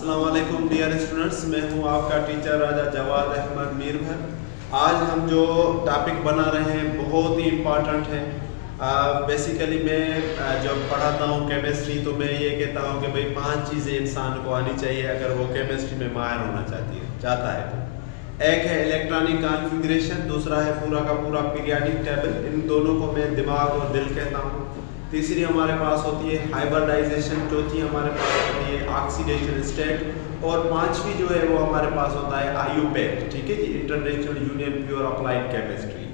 अस्सलाम वालेकुम dear students, मैं हूं आपका टीचर राजा जवाद अहमद मीरभर। आज हम जो टॉपिक बना रहे हैं बहुत ही इम्पॉर्टेंट है। बेसिकली मैं जब पढ़ाता हूं केमिस्ट्री तो मैं ये कहता हूं कि भाई 5 चीज़ें इंसान को आनी चाहिए अगर वो केमिस्ट्री में माहिर होना चाहता है। एक है इलेक्ट्रॉनिक कॉन्फ़िगरेशन, दूसरा है पूरा का पूरा पीरियोडिक टेबल। इन दोनों को मैं दिमाग और दिल कहता हूँ। तीसरी हमारे पास होती है हाइब्रिडाइजेशन, चौथी हमारे पास होती है ऑक्सीडेशन स्टेट, और पांचवी जो है वो हमारे पास होता है आईयूपैक। ठीक है जी, international union pure applied chemistry.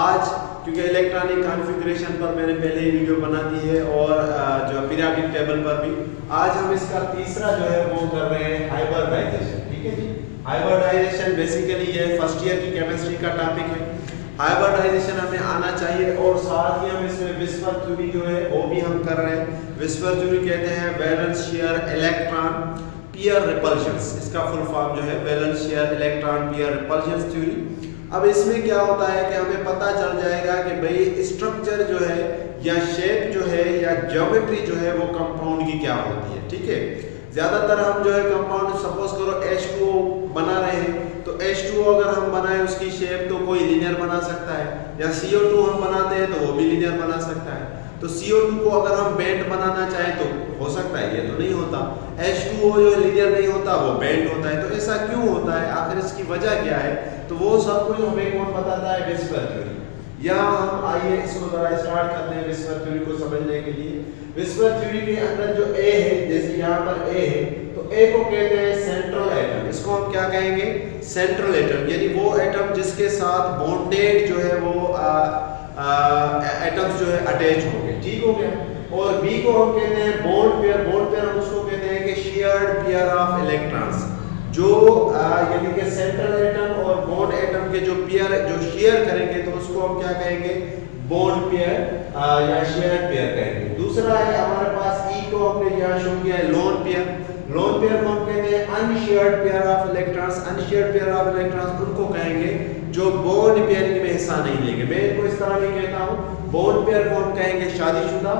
आज क्योंकि इलेक्ट्रॉनिक कॉन्फ़िगरेशन पर मैंने पहले ही वीडियो बना दी है और जो पीरियोडिक टेबल पर भी, आज हम इसका तीसरा जो है वो कर रहे हैं हाइब्रिडाइजेशन। ठीक है जी, हाइब्रिडाइजेशन बेसिकली ये फर्स्ट ईयर की केमिस्ट्री का टॉपिक है। हाइब्रिडाइजेशन हमें आना चाहिए और साथ ही हम इसमें विस्पर थ्योरी जो है वो भी हम कर रहे हैं। विस्पर थ्योरी कहते हैं valence share electron peer repulsion. इसका फुल फॉर्म जो है valence share electron peer repulsion theory. अब इसमें क्या होता है कि हमें पता चल जाएगा कि भाई स्ट्रक्चर जो है या शेप जो है या ज्योमेट्री जो है वो कंपाउंड की क्या होती है। ठीक है, ज्यादातर हम जो है कंपाउंड सपोज करो H2O बना रहे हैं तो H2O अगर हम बनाए उसकी शेप तो कोई लीनियर बना सकता है, या CO2 हम बनाते हैं तो वो भी लीनियर बना सकता है। तो CO2 को अगर हम बेंड बनाना चाहें तो हो सकता है, ये तो नहीं होता। H2O जो लीनियर नहीं होता वो बेंड होता है। तो ऐसा क्यों होता है, आखिर इसकी वजह क्या है, तो वो सब कुछ हमें कौन बताता है, विस्पर थ्योरी। यहाँ हम आइए इसको जरा स्टार्ट करते हैं विस्पर थ्योरी को समझने के लिए। विस्पर थ्योरी के अंदर जो A है, जैसे यहाँ पर A है तो A को कहते हैं सेंट्रल एटम। इसको हम क्या कहेंगे, सेंट्रल एटम, यानी वो एटम जिसके साथ बॉन्डेड जो है वो एटम्स जो है अटैच होंगे। ठीक हो गया। और B को हम कहते हैं बॉन्ड पेयर। बॉन्ड पेयर हम उसको कहते हैं कि शेयर्ड पेयर ऑफ इलेक्ट्रॉन्स, जो यानी कि सेंट्रल एटम और बॉन्ड एटम के जो पेयर जो शेयर करेंगे तो उसको हम क्या कहेंगे, बॉन्ड पेयर या शेयर पेयर कहेंगे। दूसरा है हमारे पास E को हमने यहाँ शो किया है लोन पेयर। लोन पेयर को हम कहते हैं unshared pair of electrons. Unshared pair of electrons उनको कहेंगे जो बॉन्ड पेयरिंग में हिस्सा नहीं लेंगे। मैं इनको इस तरह भी कहता हूँ, बॉन्ड पेयर को हम कहेंगे शादीशुदा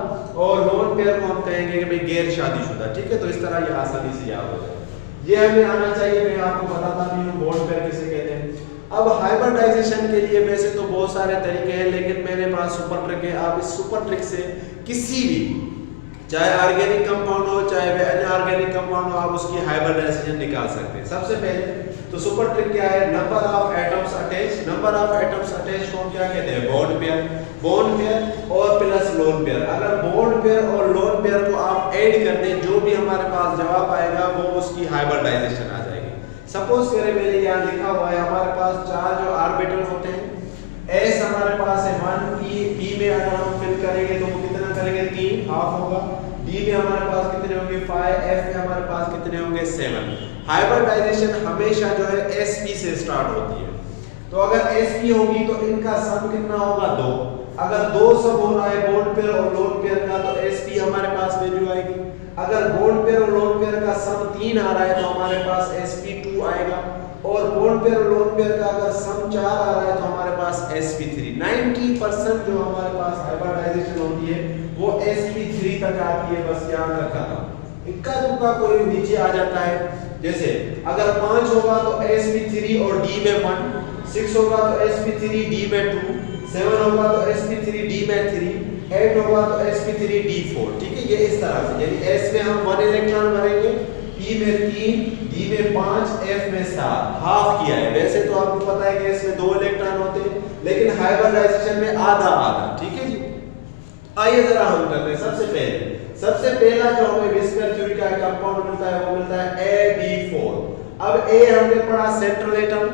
और लोन पेयर को हम कहेंगे कि भाई गैर शादीशुदा। ठीक है, तो इस तरह ये आसानी से याद हो जाए। ये हमें आना चाहिए, मैं आपको बताता नहीं हूँ बॉन्ड पेयर किसे कहते हैं। अब हाइब्रिडाइजेशन के लिए वैसे तो बहुत सारे तरीके हैं, लेकिन मेरे पास सुपर ट्रिक है। आप इस सुपर ट्रिक से किसी भी, चाहे ऑर्गेनिक कंपाउंड हो चाहे वह अनऑर्गेनिक कंपाउंड हो, आप उसकी हाइब्रिडाइजेशन निकाल सकते हैं। सबसे पहले तो सुपर ट्रिक क्या है, number of atoms attach. Number of atoms attach को हम क्या कहते हैं, बॉन्ड पेयर। बॉन्ड पेयर और प्लस लोन पेयर। अगर बॉन्ड पेयर और लोन पेयर को आप ऐड कर दें, जो भी हमारे पास जवाब आएगा वो उसकी हाइब्रिडाइजेशन आ जाएगी। सपोज करें मैंने यहाँ लिखा हुआ है हमारे पास 4 जो ऑर्बिटल होते हैं। S हमारे पास है 1, B में अगर हम फिल करेंगे तो वो कितना करेंगे, 3 हाफ होगा। D में हमारे पास कितने होंगे, 5। F में हमारे पास कितने होंगे, 7। हाइब्रिडाइजेशन हमेशा जो है sp से स्टार्ट होती है। तो अगर sp होगी तो इनका सम कितना होगा, 2। अगर 2 सब हो रहा है बॉन्ड पेयर और लोन पेयर का तो sp हमारे पास वैल्यू आएगी। अगर बॉन्ड पेयर और लोन पेयर का सम 3 आ रहा है तो हमारे पास sp2 आएगा। और बॉन्ड पेयर और लोन पेयर का अगर सम 4 आ रहा है तो हमारे पास sp3। 90% जो हमारे पास हाइब्रिडाइजेशन होती है वो sp3 तक आती है, बस यहाँ तक खत्म। इक्का दुक्का कोई नीचे आ जाता है, जैसे अगर 5 होगा तो sp3 और d में 1, 6 होगा तो sp3 d में 2, 7 होगा तो sp3 d में 3, 8 होगा तो sp3 d4। ठीक है, ये इस तरह से, यानी s में हम 1 इलेक्ट्रॉन भरेंगे, p में 3, d में 5, f में 7। हाफ किया है। वैसे तो आपको पता है कि s में 2 इलेक्ट्रॉन होते हैं, लेकिन हाइब्रिडाइजेशन में आधा आधा। ठीक है जी, आइए जरा हम करते हैं। सबसे पहला जो हमें विस्पर थ्योरी का कंपाउंड मिलता है वो मिलता है AB4। अब A हमने पढ़ा सेंट्रल एटम,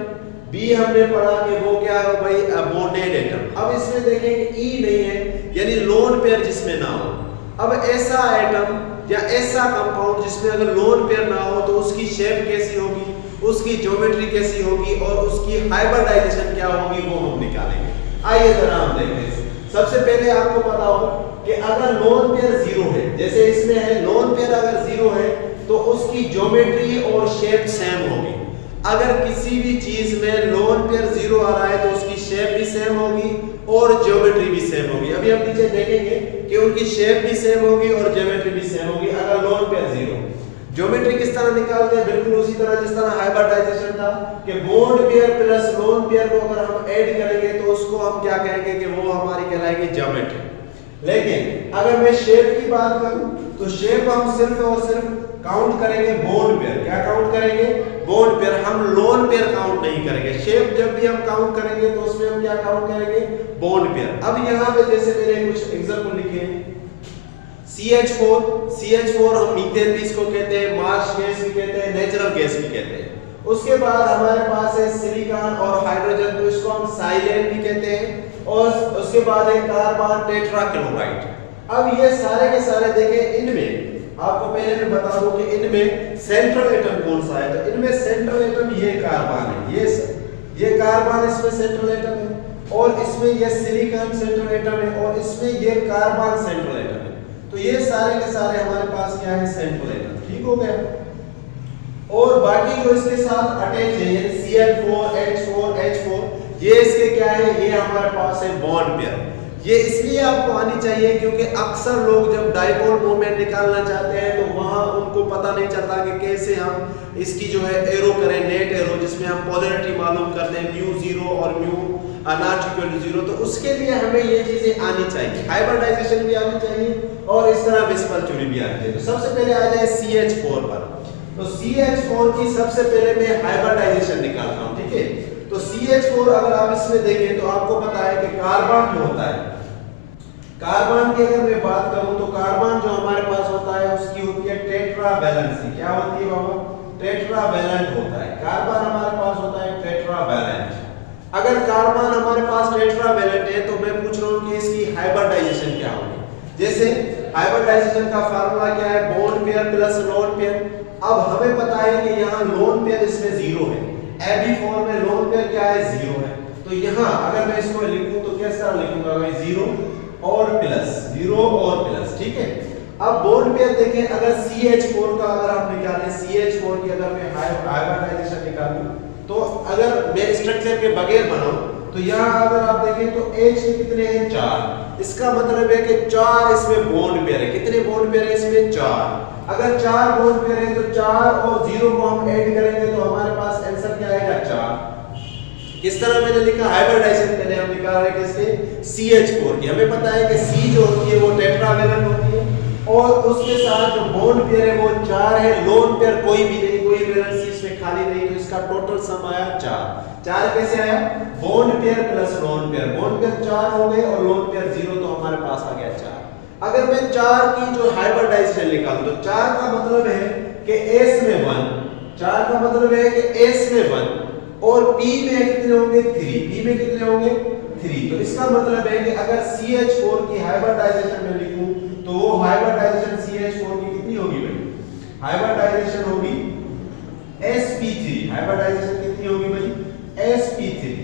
B हमने पढ़ा कि वो क्या है भाई, बॉन्डेड एटम। अब इसमें देखेंगे E नहीं है, यानी लोन पेयर जिसमें ना हो। अब ऐसा एटम या ऐसा कंपाउंड जिसमें अगर लोन पेयर ना हो तो उसकी शेप कैसी होगी, उसकी ज्योमेट्री कैसी होगी और उसकी हाइब्रिडाइजेशन क्या होगी, वो हम निकालेंगे। आइए जरा हम देखते हैं। सबसे पहले आपको पता होगा कि अगर लोन पेयर 0 है, जैसे इसमें है लोन पेयर अगर 0 है तो उसकी ज्योमेट्री और शेप सेम होगी। अगर किसी भी चीज में लोन पेयर 0 आ रहा है तो उसकी शेप भी सेम होगी और ज्योमेट्री भी सेम होगी। अभी हम नीचे देखेंगे कि उनकी शेप भी सेम होगी और ज्योमेट्री भी सेम होगी अगर लोन पेयर 0। ज्योमेट्री किस तरह निकालते हैं, बिल्कुल उसी तरह जिस तरह हाइब्रिडाइजेशन था कि bond pair plus lone pair को अगर हम ऐड करेंगे तो उसको हम क्या कहेंगे कि वो हमारी कहलाएगी ज्योमेट्री। लेकिन अगर मैं शेप की बात करूं तो शेप हम सिर्फ और सिर्फ काउंट करेंगे बॉन्ड पेयर। क्या काउंट करेंगे, बॉन्ड पेयर, हम लोन पेयर काउंट नहीं करेंगे। शेप जब भी हम काउंट करेंगे तो उसमें हम क्या काउंट करेंगे, बॉन्ड पेयर। अब यहाँ पे जैसे मैंने कुछ एग्जांपल लिखे हैं, CH4 हम मीथेन भी इसको कहते हैं, मार्श गैस भी कहते हैं, नेचुरल गैस भी कहते हैं। उसके बाद हमारे पास है सिलिकॉन और हाइड्रोजन, तो इसको हम साइलेन भी कहते हैं। और उसके बाद है कार्बन टेट्राक्लोराइड। अब ये सारे के सारे देखें, इनमें आपको पहले मैं बता दूं कि इनमें सेंट्रल एटम कौन सा है, तो इनमें सेंट्रल एटम ये कार्बन है, ये कार्बन इसमें सेंट्रल एटम है, और इसमें ये सिलिकॉन सेंट्रल एटम है, और इसमें ये कार्बन सेंट्रल एटम है। तो ये सारे के सारे हमारे पास क्या है, सेंट्रल एटम। ठीक हो गया। और बाकी जो इसके साथ अटैच है ये Cl4 H4 H4, ये इसके क्या है, ये हमारे पास है बॉन्ड पेयर। ये इसलिए आपको आनी चाहिए क्योंकि अक्सर लोग जब डाइपोल मोमेंट निकालना चाहते हैं तो वहां उनको पता नहीं चलता कि कैसे हम इसकी जो है एरो करें, नेट एरो, जिसमें हम पोलैरिटी मालूम करते हैं, म्यू 0 और म्यू नॉट इक्वल टू 0। तो उसके लिए हमें ये चीजें आनी चाहिए, हाइब्रिडाइजेशन भी आनी चाहिए और इस तरह विस्पल थ्योरी भी आनी चाहिए। तो सबसे पहले आ जाए CH4 पर। तो CH4 की सबसे पहले मैं हाइब्रिडाइजेशन निकालता हूं। ठीक है, तो CH4 अगर आप इसमें देखें तो आपको पता है कि कार्बन जो होता है, कार्बन की अगर मैं बात करूं तो कार्बन जो हमारे पास होता है उसकी होती है टेट्रावैलेंसी। क्या होती है बाबा, टेट्रावैलेंट होता है। कार्बन हमारे पास होता है टेट्रावैलेंट। अगर कार्बन हमारे पास टेट्रावैलेंट है तो मैं पूछ रहा हूं कि इसकी हाइब्रिडाइजेशन क्या होगी। जैसे हाइब्रिडाइजेशन का फार्मूला क्या है, bond pair plus lone pair. अब हमें पता है कि यहाँ लोन पेयर इसमें 0 है, AB फॉर्म में लोन पेयर क्या है, 0 है। तो यहाँ अगर मैं इसको लिखूं तो किस तरह लिखूंगा मैं, 0 और प्लस, 0 और प्लस। ठीक है। अब बॉन्ड पेयर देखें, अगर CH4 का अगर हम निकालें, CH4 की अगर मैं हाइब्रिडाइजेशन निकालूं तो अगर मैं स्ट्रक्चर के बगैर बनाऊं तो यहाँ अगर आप देखें तो H के कितने हैं, 4। इसका मतलब है कि 4 इसमें बॉन्ड पेयर है। कितने बॉन्ड पेयर है इसमें, 4। अगर 4 बॉन्ड पेयर है तो 4 और 0 को हम ऐड करेंगे तो हमारे पास आंसर क्या आएगा, 4। किस तरह मैंने लिखा, हाइब्रिडाइजेशन पहले हम निकाल रहे हैं किसके, CH4 की। हमें पता है कि C जो होती है वो टेट्रावैलेंट होती है और उसके साथ जो बॉन्ड पेयर है वो 4 है, लोन पेयर कोई भी नहीं, कोई वैलेंसी इसमें खाली नहीं, तो इसका टोटल सम आया 4। 4 कैसे आया, bond pair plus lone pair. Bond pair 4 हो गए और लोन पेयर 0, तो हमारे पास आ गया 4। अगर मैं 4 की जो हाइब्रिडाइजेशन निकालूं तो 4 का मतलब है कि S में 1, 4 का मतलब है कि S में 1 और P में कितने होंगे, 3। P में कितने होंगे, 3। तो इसका मतलब है कि अगर CH4 की हाइब्रिडाइजेशन में लिखूं तो वो हाइब्रिडाइजेशन CH4 की कितनी होगी भाई, हाइब्रिडाइजेशन होगी sp3। हाइब्रिडाइजेशन कितनी होगी भाई, sp3।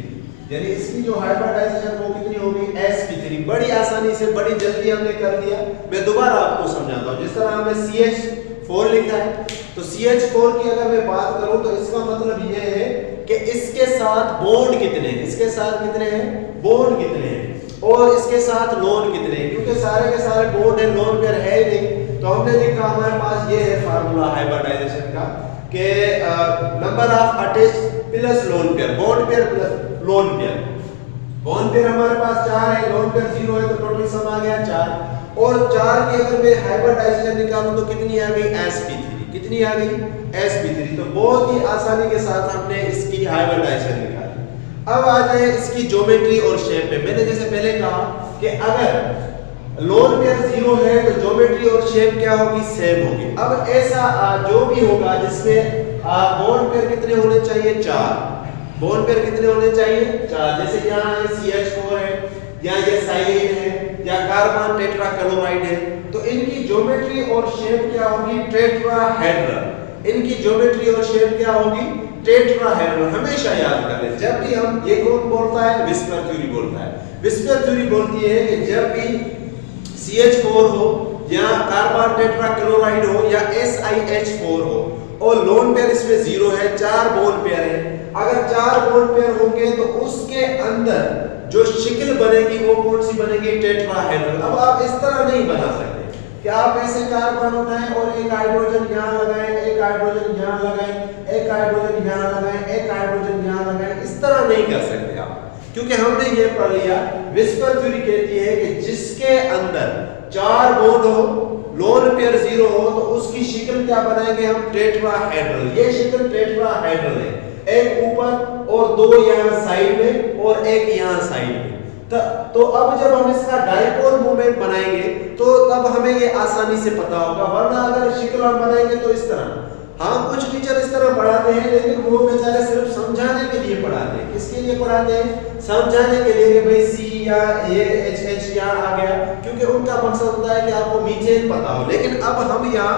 यानी इसकी जो हाइब्रिडाइजेशन वो कितनी होगी, sp3। बड़ी आसानी से, बड़ी जल्दी हमने कर दिया। मैं दोबारा आपको समझाता हूं। जिस तरह हमने CH4 लिखा है तो CH4 की अगर मैं बात करूं तो इसका मतलब ये है कि इसके साथ बॉन्ड कितने हैं, इसके साथ कितने हैं, बॉन्ड कितने हैं, और इसके साथ लोन कितने हैं। क्योंकि सारे के सारे बॉन्ड है, लोन पेयर है ही नहीं, तो हमने लिखा हमारे पास ये है फार्मूला हाइब्रिडाइजेशन का कि number of attach plus lone pair, bond pair plus lone pair. Bond pair हमारे पास 4 है, लोन पेयर 0 है, तो टोटल सम आ गया 4। और 4 की अगर मैं हाइब्रिडाइजेशन निकालूं तो कितनी आ गई, sp3। कितनी आ गई, sp3। तो बहुत ही आसानी के साथ हमने इसकी हाइब्रिडाइजेशन निकाली। अब आ जाए इसकी ज्योमेट्री और शेप पे। मैंने जैसे पहले कहा कि अगर लोन पेयर 0 है तो ज्योमेट्री और शेप क्या होगी, सेम होगी। अब ऐसा जो भी होगा जिसमें बॉन्ड पेयर कितने होने चाहिए, 4। बॉन्ड पेयर कितने होने चाहिए, 4। जैसे यहाँ CH4 है, या ये साइलेन है, या कार्बन टेट्राक्लोराइड है, तो इनकी ज्योमेट्री और शेप क्या होगी, टेट्राहेड्रल। इनकी ज्योमेट्री और शेप क्या होगी, टेट्राहेड्रल। हमेशा याद कर लें, जब भी हम, ये कौन बोलता है, विस्पर थ्योरी बोलता है। विस्पर थ्योरी बोलती है कि जब भी CH4 हो या कार्बन टेट्राक्लोराइड हो या SiH4 हो और लोन पेयर इसमें 0 है, 4 बॉन्ड पेयर है, अगर 4 बॉन्ड पेयर होंगे तो उसके अंदर जो शिकल बनेगी वो कौन सी बनेगी, टेट्राहेड्रल। अब आप इस तरह नहीं बना सकते कि आप ऐसे कार्बन उठाएं और एक हाइड्रोजन यहाँ लगाएं, हाइड्रोजन यहाँ लगाएं, एक हाइड्रोजन यहाँ लगाएं, एक हाइड्रोजन यहाँ लगाएं, इस तरह नहीं कर सकते आप, क्योंकि हमने ये पढ़ लिया विस्पर थ्योरी कहती है कि जिसके अंदर 4 बॉन्ड हो, लोन पेयर 0 हो, तो उसकी शिकल क्या बनाएंगे हम, टेट्राहेड्रल। ये शिकल टेट्राहेड्रल है, एक ऊपर और 2 यहाँ साइड में और एक यहाँ साइड में। तो अब जब हम इसका डाइपोल मोमेंट बनाएंगे तो तब हमें ये आसानी से पता होगा, वरना अगर शिकल हम बनाएंगे तो इस तरह, हाँ कुछ टीचर इस तरह पढ़ाते हैं, लेकिन वो बेचारे सिर्फ समझाने के लिए पढ़ाते हैं। किसके लिए पढ़ाते हैं, समझाने के लिए कि भाई C या AH यहाँ आ गया, क्योंकि उनका मकसद होता है कि आपको मीथेन पता हो। लेकिन अब हम यहाँ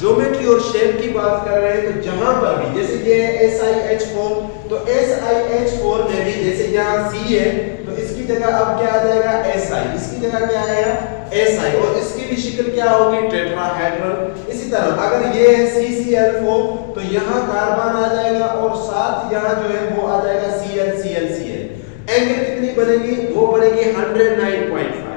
ज्योमेट्री और शेप की बात कर रहे हैं, तो जहां पर भी जैसे ये SiH4, तो SiH4 में भी जैसे यहाँ C है तो इसकी जगह अब क्या आ जाएगा Si, इसकी जगह क्या आएगा Si, और इसकी भी शिकल क्या होगी, टेट्राहेड्रल। इसी तरह अगर ये है CCl4 तो यहाँ कार्बन आ जाएगा और साथ यहाँ जो है वो आ जाएगा ClClCl। एंगल कितनी बनेगी, वो बनेगी 109.5।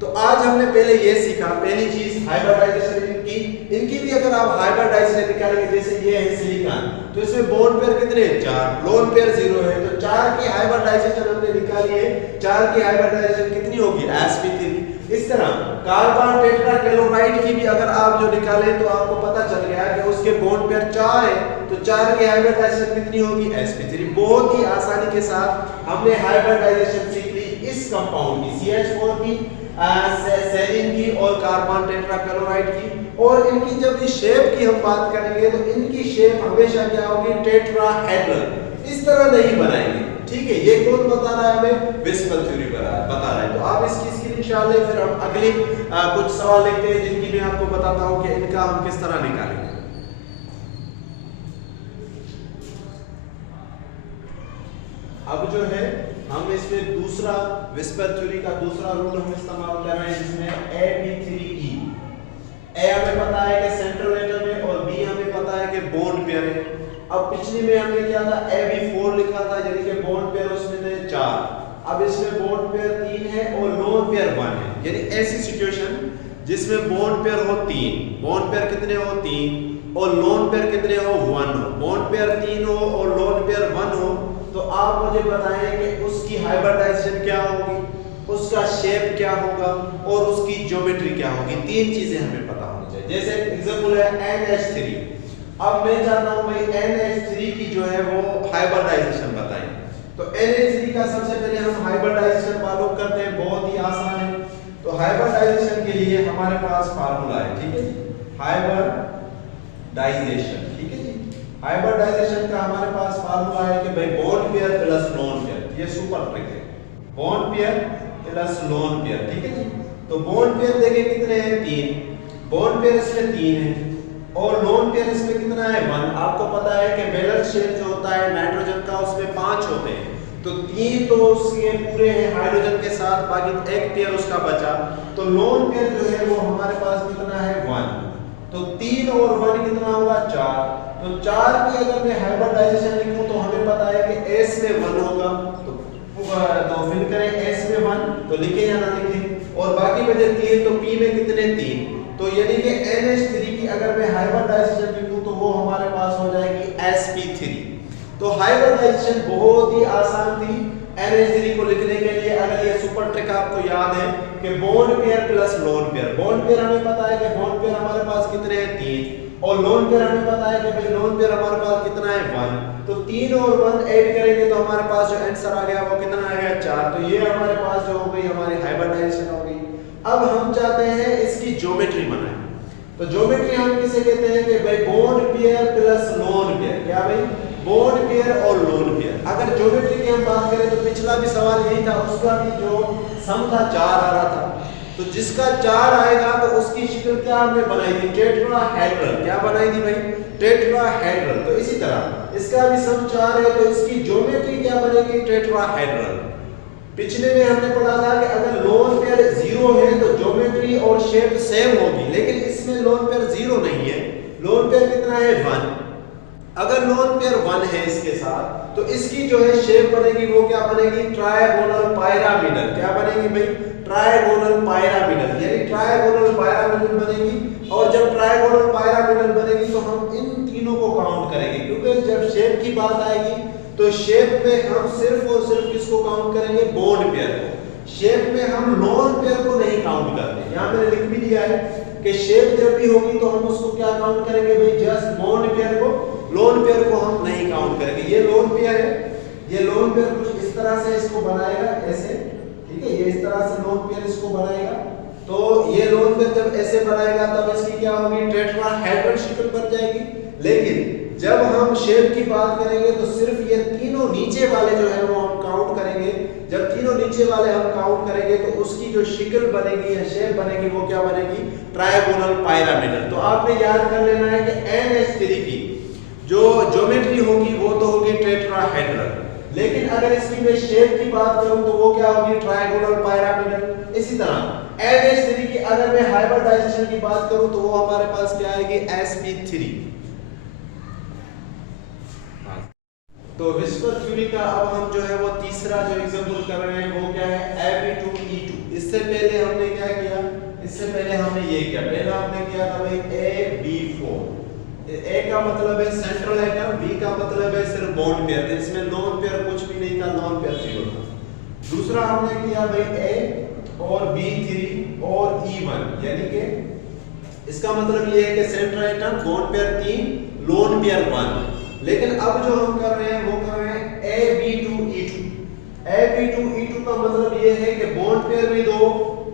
तो आज हमने पहले ये सीखा, पहली चीज हाइब्रिडाइजेशन की, इनकी भी अगर आप हाइब्रिडाइजेशन निकालेंगे, जैसे ये है सिलिकॉन, तो इसमें बॉन्ड पेयर कितने हैं, 4, लोन पेयर 0 है, तो 4 की हाइब्रिडाइजेशन हमने निकाली है, 4 की हाइब्रिडाइजेशन कितनी होगी, sp3। इस तरह कार्बन टेट्राक्लोराइड की भी अगर आप जो निकालें तो आपको पता चल गया कि उसके बॉन्ड पेयर 4 है, तो 4 की हाइब्रिडाइजेशन कितनी होगी, sp3। बहुत ही आसानी के साथ हमने हाइब्रिडाइजेशन सीख ली इस कंपाउंड की, CH4 की, सेरीन की और कार्बन टेट्राक्लोराइड की। और इनकी जब इस शेप की हम बात करेंगे तो इनकी शेप हमेशा क्या होगी, टेट्राहेड्रल, इस तरह नहीं बनाएंगे, ठीक है। ये कौन बता रहा है हमें, विस्पर थ्योरी बता रहा है। तो आप इसकी स्क्रीनशॉट लें, फिर हम अगली कुछ सवाल लिखते हैं जिनकी मैं आपको बताता हूं कि इनका हम किस तरह निकालेंगे। अब जो है हम इसमें दूसरा विस्पर थ्योरी का दूसरा रूल हम इस्तेमाल कर रहे हैं, जिसमें AB3E। ए हमें पता है कि सेंट्रल एटम है और बी हमें पता है कि बॉन्ड पेयर है। अब पिछली में हमने क्या था, AB4 लिखा था, यानी कि बॉन्ड पेयर उसमें थे 4, अब इसमें बॉन्ड पेयर 3 है और लोन पेयर 1 है। यानी ऐसी सिचुएशन जिसमें बॉन्ड पेयर हो 3, बॉन्ड पेयर कितने हो 3 और लोन पेयर कितने हो 1 हो, बॉन्ड पेयर 3 हो और लोन पेयर 1 हो, तो आप मुझे बताएं कि उसकी हाइब्रिडाइजेशन क्या होगी, उसका शेप क्या होगा और उसकी ज्योमेट्री क्या होगी। 3 चीजें हमें पता होनी चाहिए। जैसे एग्जांपल है NH3, अब मैं चाहता हूं भाई NH3 की जो है वो हाइब्रिडाइजेशन बताएं। तो NH3 का सबसे पहले हम हाइब्रिडाइजेशन मालूम करते हैं, बहुत ही आसान है। तो हाइब्रिडाइजेशन के लिए हमारे पास फार्मूला है, ठीक है जी, हाइब्रिडाइजेशन, ठीक है जी। हाइब्रिडाइजेशन का हमारे पास फार्मूला है कि भाई bond pair plus lone pair, ये सुपर ट्रिक है, bond pair plus lone pair, ठीक है जी। तो बॉन्ड पेयर देखिए कितने हैं 3, बॉन्ड पेयर इसमें 3 है और लोन पेयर इसमें कितना है 1। आपको पता है कि बैलेंस शेप जो होता है नाइट्रोजन का उसमें 5 होते हैं, तो 3 तो उसके पूरे हैं हाइड्रोजन के साथ, बाकी एक पेयर उसका बचा। तो लोन पेयर जो है वो हमारे पास कितना है 1, तो 3 और 1 कितना होगा 4। तो 4 की अगर मैं हाइब्रिडाइजेशन लिखूं तो हमें पता है कि S में 1 होगा, तो फिल करें S में 1, तो लिखें या ना लिखें, और बाकी बचे 3, तो P में कितने 3, तो यानी कि NH3 की अगर मैं हाइब्रिडाइजेशन लिखूं तो वो हमारे पास हो जाएगी sp3। तो हाइब्रिडाइजेशन बहुत ही आसान थी NH3 को लिखने के लिए। अगर ये सुपर ट्रिक आपको याद है कि bond pair plus lone pair, bond pair हमें पता है कि बॉन्ड पेयर हमारे पास कितने हैं 3 और लोन पेयर हमें पता है कि भाई लोन पेयर हमारे पास कितना है 1, तो 3 और 1 ऐड करेंगे तो हमारे पास जो आंसर आ गया वो कितना आ गया 4। तो ये हमारे पास जो हो गई हमारी हाइब्रिडाइजेशन हो गई। अब हम चाहते हैं इसकी ज्योमेट्री बनाएं, तो ज्योमेट्री हम किसे कहते हैं कि भाई bond pair plus lone pair, क्या भाई बॉन्ड पेयर और लोन पेयर। अगर ज्योमेट्री की हम बात करें तो पिछला भी सवाल यही था, उसका भी जो सम था 4 आ रहा था, तो जिसका 4 आएगा तो उसकी शक्ल क्या हमने बनाई थी, टेट्राहेड्रल। क्या बनाई थी भाई, टेट्राहेड्रल। तो इसी तरह इसका भी सम 4 है, तो इसकी ज्योमेट्री क्या बनेगी, टेट्राहेड्रल। पिछले में हमने पढ़ा था कि अगर लोन पेयर 0 है तो ज्योमेट्री और शेप सेम होगी, लेकिन इसमें लोन पेयर 0 नहीं है, लोन पेयर कितना है 1। अगर लोन पेयर 1 है इसके साथ तो इसकी जो है शेप बनेगी वो क्या बनेगी, ट्रायगोनल पिरामिडल। क्या बनेगी भाई, ट्रायगोनल पिरामिडल, यानी ट्रायगोनल पिरामिडल बनेगी। और जब ट्रायगोनल पिरामिडल बनेगी तो हम इन शेप की बात आएगी तो शेप में हम सिर्फ और सिर्फ किसको काउंट करेंगे, बॉन्ड पेयर को। शेप में हम लोन पेयर को नहीं काउंट करते। यहाँ मैंने लिख भी दिया है कि शेप जब भी होगी तो हम उसको क्या काउंट करेंगे भाई, जस्ट बॉन्ड पेयर को, लोन पेयर को हम नहीं काउंट करेंगे। ये लोन पेयर है, ये लोन पेयर कुछ इस तरह से इसको बनाएगा ऐसे, ठीक है, ये इस तरह से लोन पेयर इसको बनाएगा। तो ये लोन पेयर जब ऐसे बनाएगा तब इसकी क्या होगी, टेट्राहेड्रल शिकल बन जाएगी। लेकिन जब हम शेप की बात करेंगे तो सिर्फ ये तीनों नीचे वाले जो है वो हम काउंट करेंगे। जब तीनों नीचे वाले हम काउंट करेंगे तो उसकी जो शिकल बनेगी या शेप बनेगी वो क्या बनेगी, ट्रायगोनल पिरामिडल। तो आपने याद कर लेना है कि NH3 की जो ज्योमेट्री होगी वो तो होगी टेट्राहेड्रल, लेकिन अगर इसकी मैं शेप की बात करूं तो वो क्या होगी, ट्रायगोनल पिरामिडल। इसी तरह NH3 की अगर मैं हाइब्रिडाइजेशन की बात करूं तो वो हमारे पास क्या आएगी, sp3। तो विस्पर थ्योरी का अब हम जो है वो तीसरा जो एग्जांपल कर रहे हैं वो क्या है, Ab2E2। इससे पहले हमने क्या किया, इससे पहले हमने ये किया, पहला हमने किया था भाई AB4। A का मतलब है सेंट्रल एटम, B का मतलब है सिर्फ बॉन्ड पेयर, इसमें लोन पेयर कुछ भी नहीं था, लोन पेयर 0 था। दूसरा हमने किया भाई A और B3 और E1, यानी कि इसका मतलब ये है कि central atom, bond pair 3, lone pair 1। लेकिन अब जो हम कर रहे हैं वो कर रहे हैं Ab2E2। Ab2E2 का मतलब ये है कि बॉन्ड पेयर भी 2,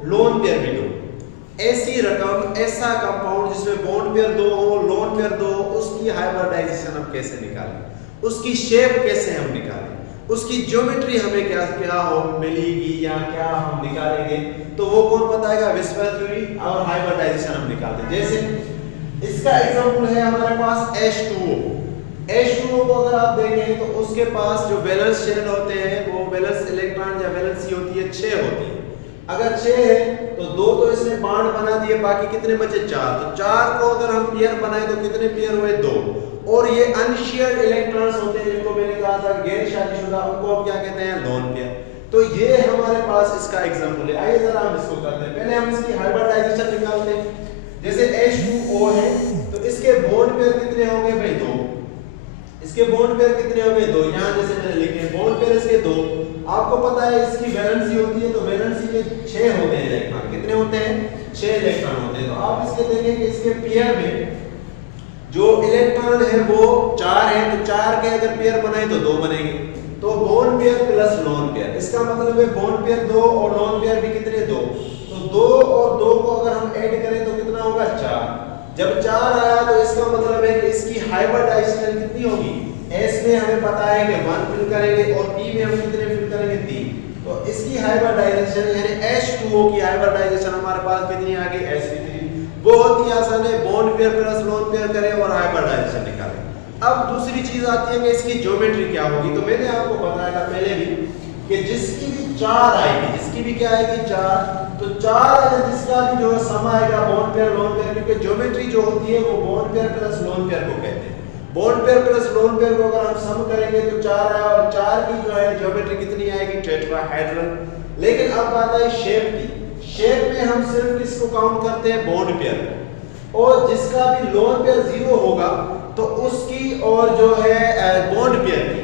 लोन पेयर भी 2। ऐसी रकम, ऐसा कंपाउंड जिसमें बॉन्ड पेयर 2 हो, लोन पेयर 2 हो, उसकी हाइब्रिडाइजेशन हम कैसे निकालें, उसकी शेप कैसे हम निकालें, उसकी ज्योमेट्री हमें क्या क्या हो मिलेगी या क्या हम निकालेंगे, तो वो कौन बताएगा, विस्पर थ्योरी और हाइब्रिडाइजेशन हम निकालते हैं। जैसे इसका एग्जांपल है हमारे पास H2O। H2O को अगर आप देखें तो उसके पास जो वैलेंस शेल होते हैं वो वैलेंस इलेक्ट्रॉन या वैलेंसी होती है 6 होती है। अगर 6 है तो 2 तो इसने बॉन्ड बना दिए, बाकी कितने बचे, 4। तो 4 को अगर हम पेयर बनाए तो कितने पेयर हुए, 2। और ये अनशेयर्ड इलेक्ट्रॉन्स होते हैं जिनको मैंने कहा था गैर शादीशुदा, उनको हम क्या कहते हैं, लोन पेयर। तो ये हमारे पास इसका एग्जांपल है। आइए जरा हम इसको करते हैं। पहले हम इसकी हाइब्रिडाइजेशन निकालते हैं। जैसे H2O है तो इसके बॉन्ड पेयर कितने होंगे भाई, 2। इसके बॉन्ड पेयर कितने होंगे, 2। यहां जैसे मैंने लिखे बॉन्ड पेयर इसके 2। आपको पता है इसकी वैलेंसी होती है, तो वैलेंसी के 6 होते हैं इलेक्ट्रॉन। कितने होते हैं, 6 इलेक्ट्रॉन होते हैं। तो आप इसके देखें कि इसके पेयर में जो इलेक्ट्रॉन है वो 4 है, तो 4 के अगर पेयर बनाए तो 2 बनेंगे। तो bond pair plus lone pair, इसका मतलब है बॉन्ड पेयर 2 और लोन पेयर भी कितने, 2। तो 2 और 2 को अगर हम ऐड करें तो कितना होगा, 4। जब 4 आया तो इसका मतलब है कि इसकी हाइब्रिडाइजेशन कितनी होगी, S में हमें पता है कि 1 फिल करेंगे और P में हम कितने फिल करेंगे, 3। तो इसकी हाइब्रिडाइजेशन यानी H2O की हाइब्रिडाइजेशन हमारे पास कितनी आ गई, sp3। बहुत ही आसान है, bond pair plus lone pair करें और हाइब्रिडाइजेशन निकालें। अब दूसरी चीज आती है कि इसकी ज्योमेट्री क्या होगी। तो मैंने आपको बताया था पहले भी कि जिसकी भी 4 आएगी, जिसकी भी क्या आएगी, 4, तो 4 जिसका भी जो सम आएगा बॉन्ड पेयर लोन पेयर, क्योंकि ज्योमेट्री जो होती है वो bond pair plus lone pair को कहते हैं। Bond pair plus lone pair को अगर हम सम करेंगे तो 4 आया और 4 की जो है ज्योमेट्री कितनी आएगी, टेट्राहेड्रल। लेकिन अब बात है शेप की। शेप में हम सिर्फ किसको काउंट करते हैं, बॉन्ड पेयर को। और जिसका भी लोन पेयर 0 होगा तो उसकी और जो है बॉन्ड पेयर की,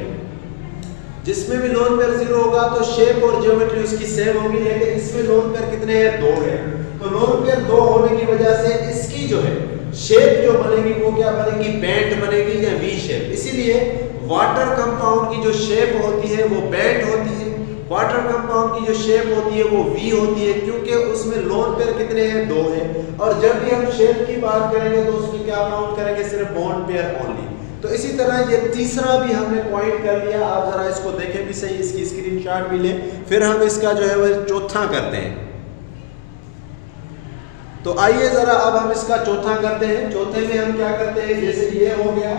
जिसमें भी लोन पेयर 0 होगा तो शेप और ज्योमेट्री उसकी सेम होगी। लेकिन इसमें लोन पेयर कितने हैं, 2 है। तो लोन पेयर 2 होने की वजह से इसकी जो है शेप जो बनेगी वो क्या बनेगी, बैंड बनेगी या वी शेप। इसीलिए वाटर कंपाउंड की जो शेप होती है वो बैंड होती है, वाटर कंपाउंड की जो शेप होती है वो वी होती है, क्योंकि उसमें लोन पेयर कितने हैं, 2 है। और जब भी हम शेप की बात करेंगे तो उसमें क्या काउंट करेंगे, सिर्फ बॉन्ड पेयर ओनली। तो इसी तरह ये तीसरा भी हमने पॉइंट कर लिया। आप जरा इसको देखें भी सही, इसकी स्क्रीनशॉट भी लें, फिर हम इसका जो है वो चौथा करते हैं। तो आइए जरा अब हम इसका चौथा करते हैं। चौथे में हम क्या करते हैं, जैसे ये हो गया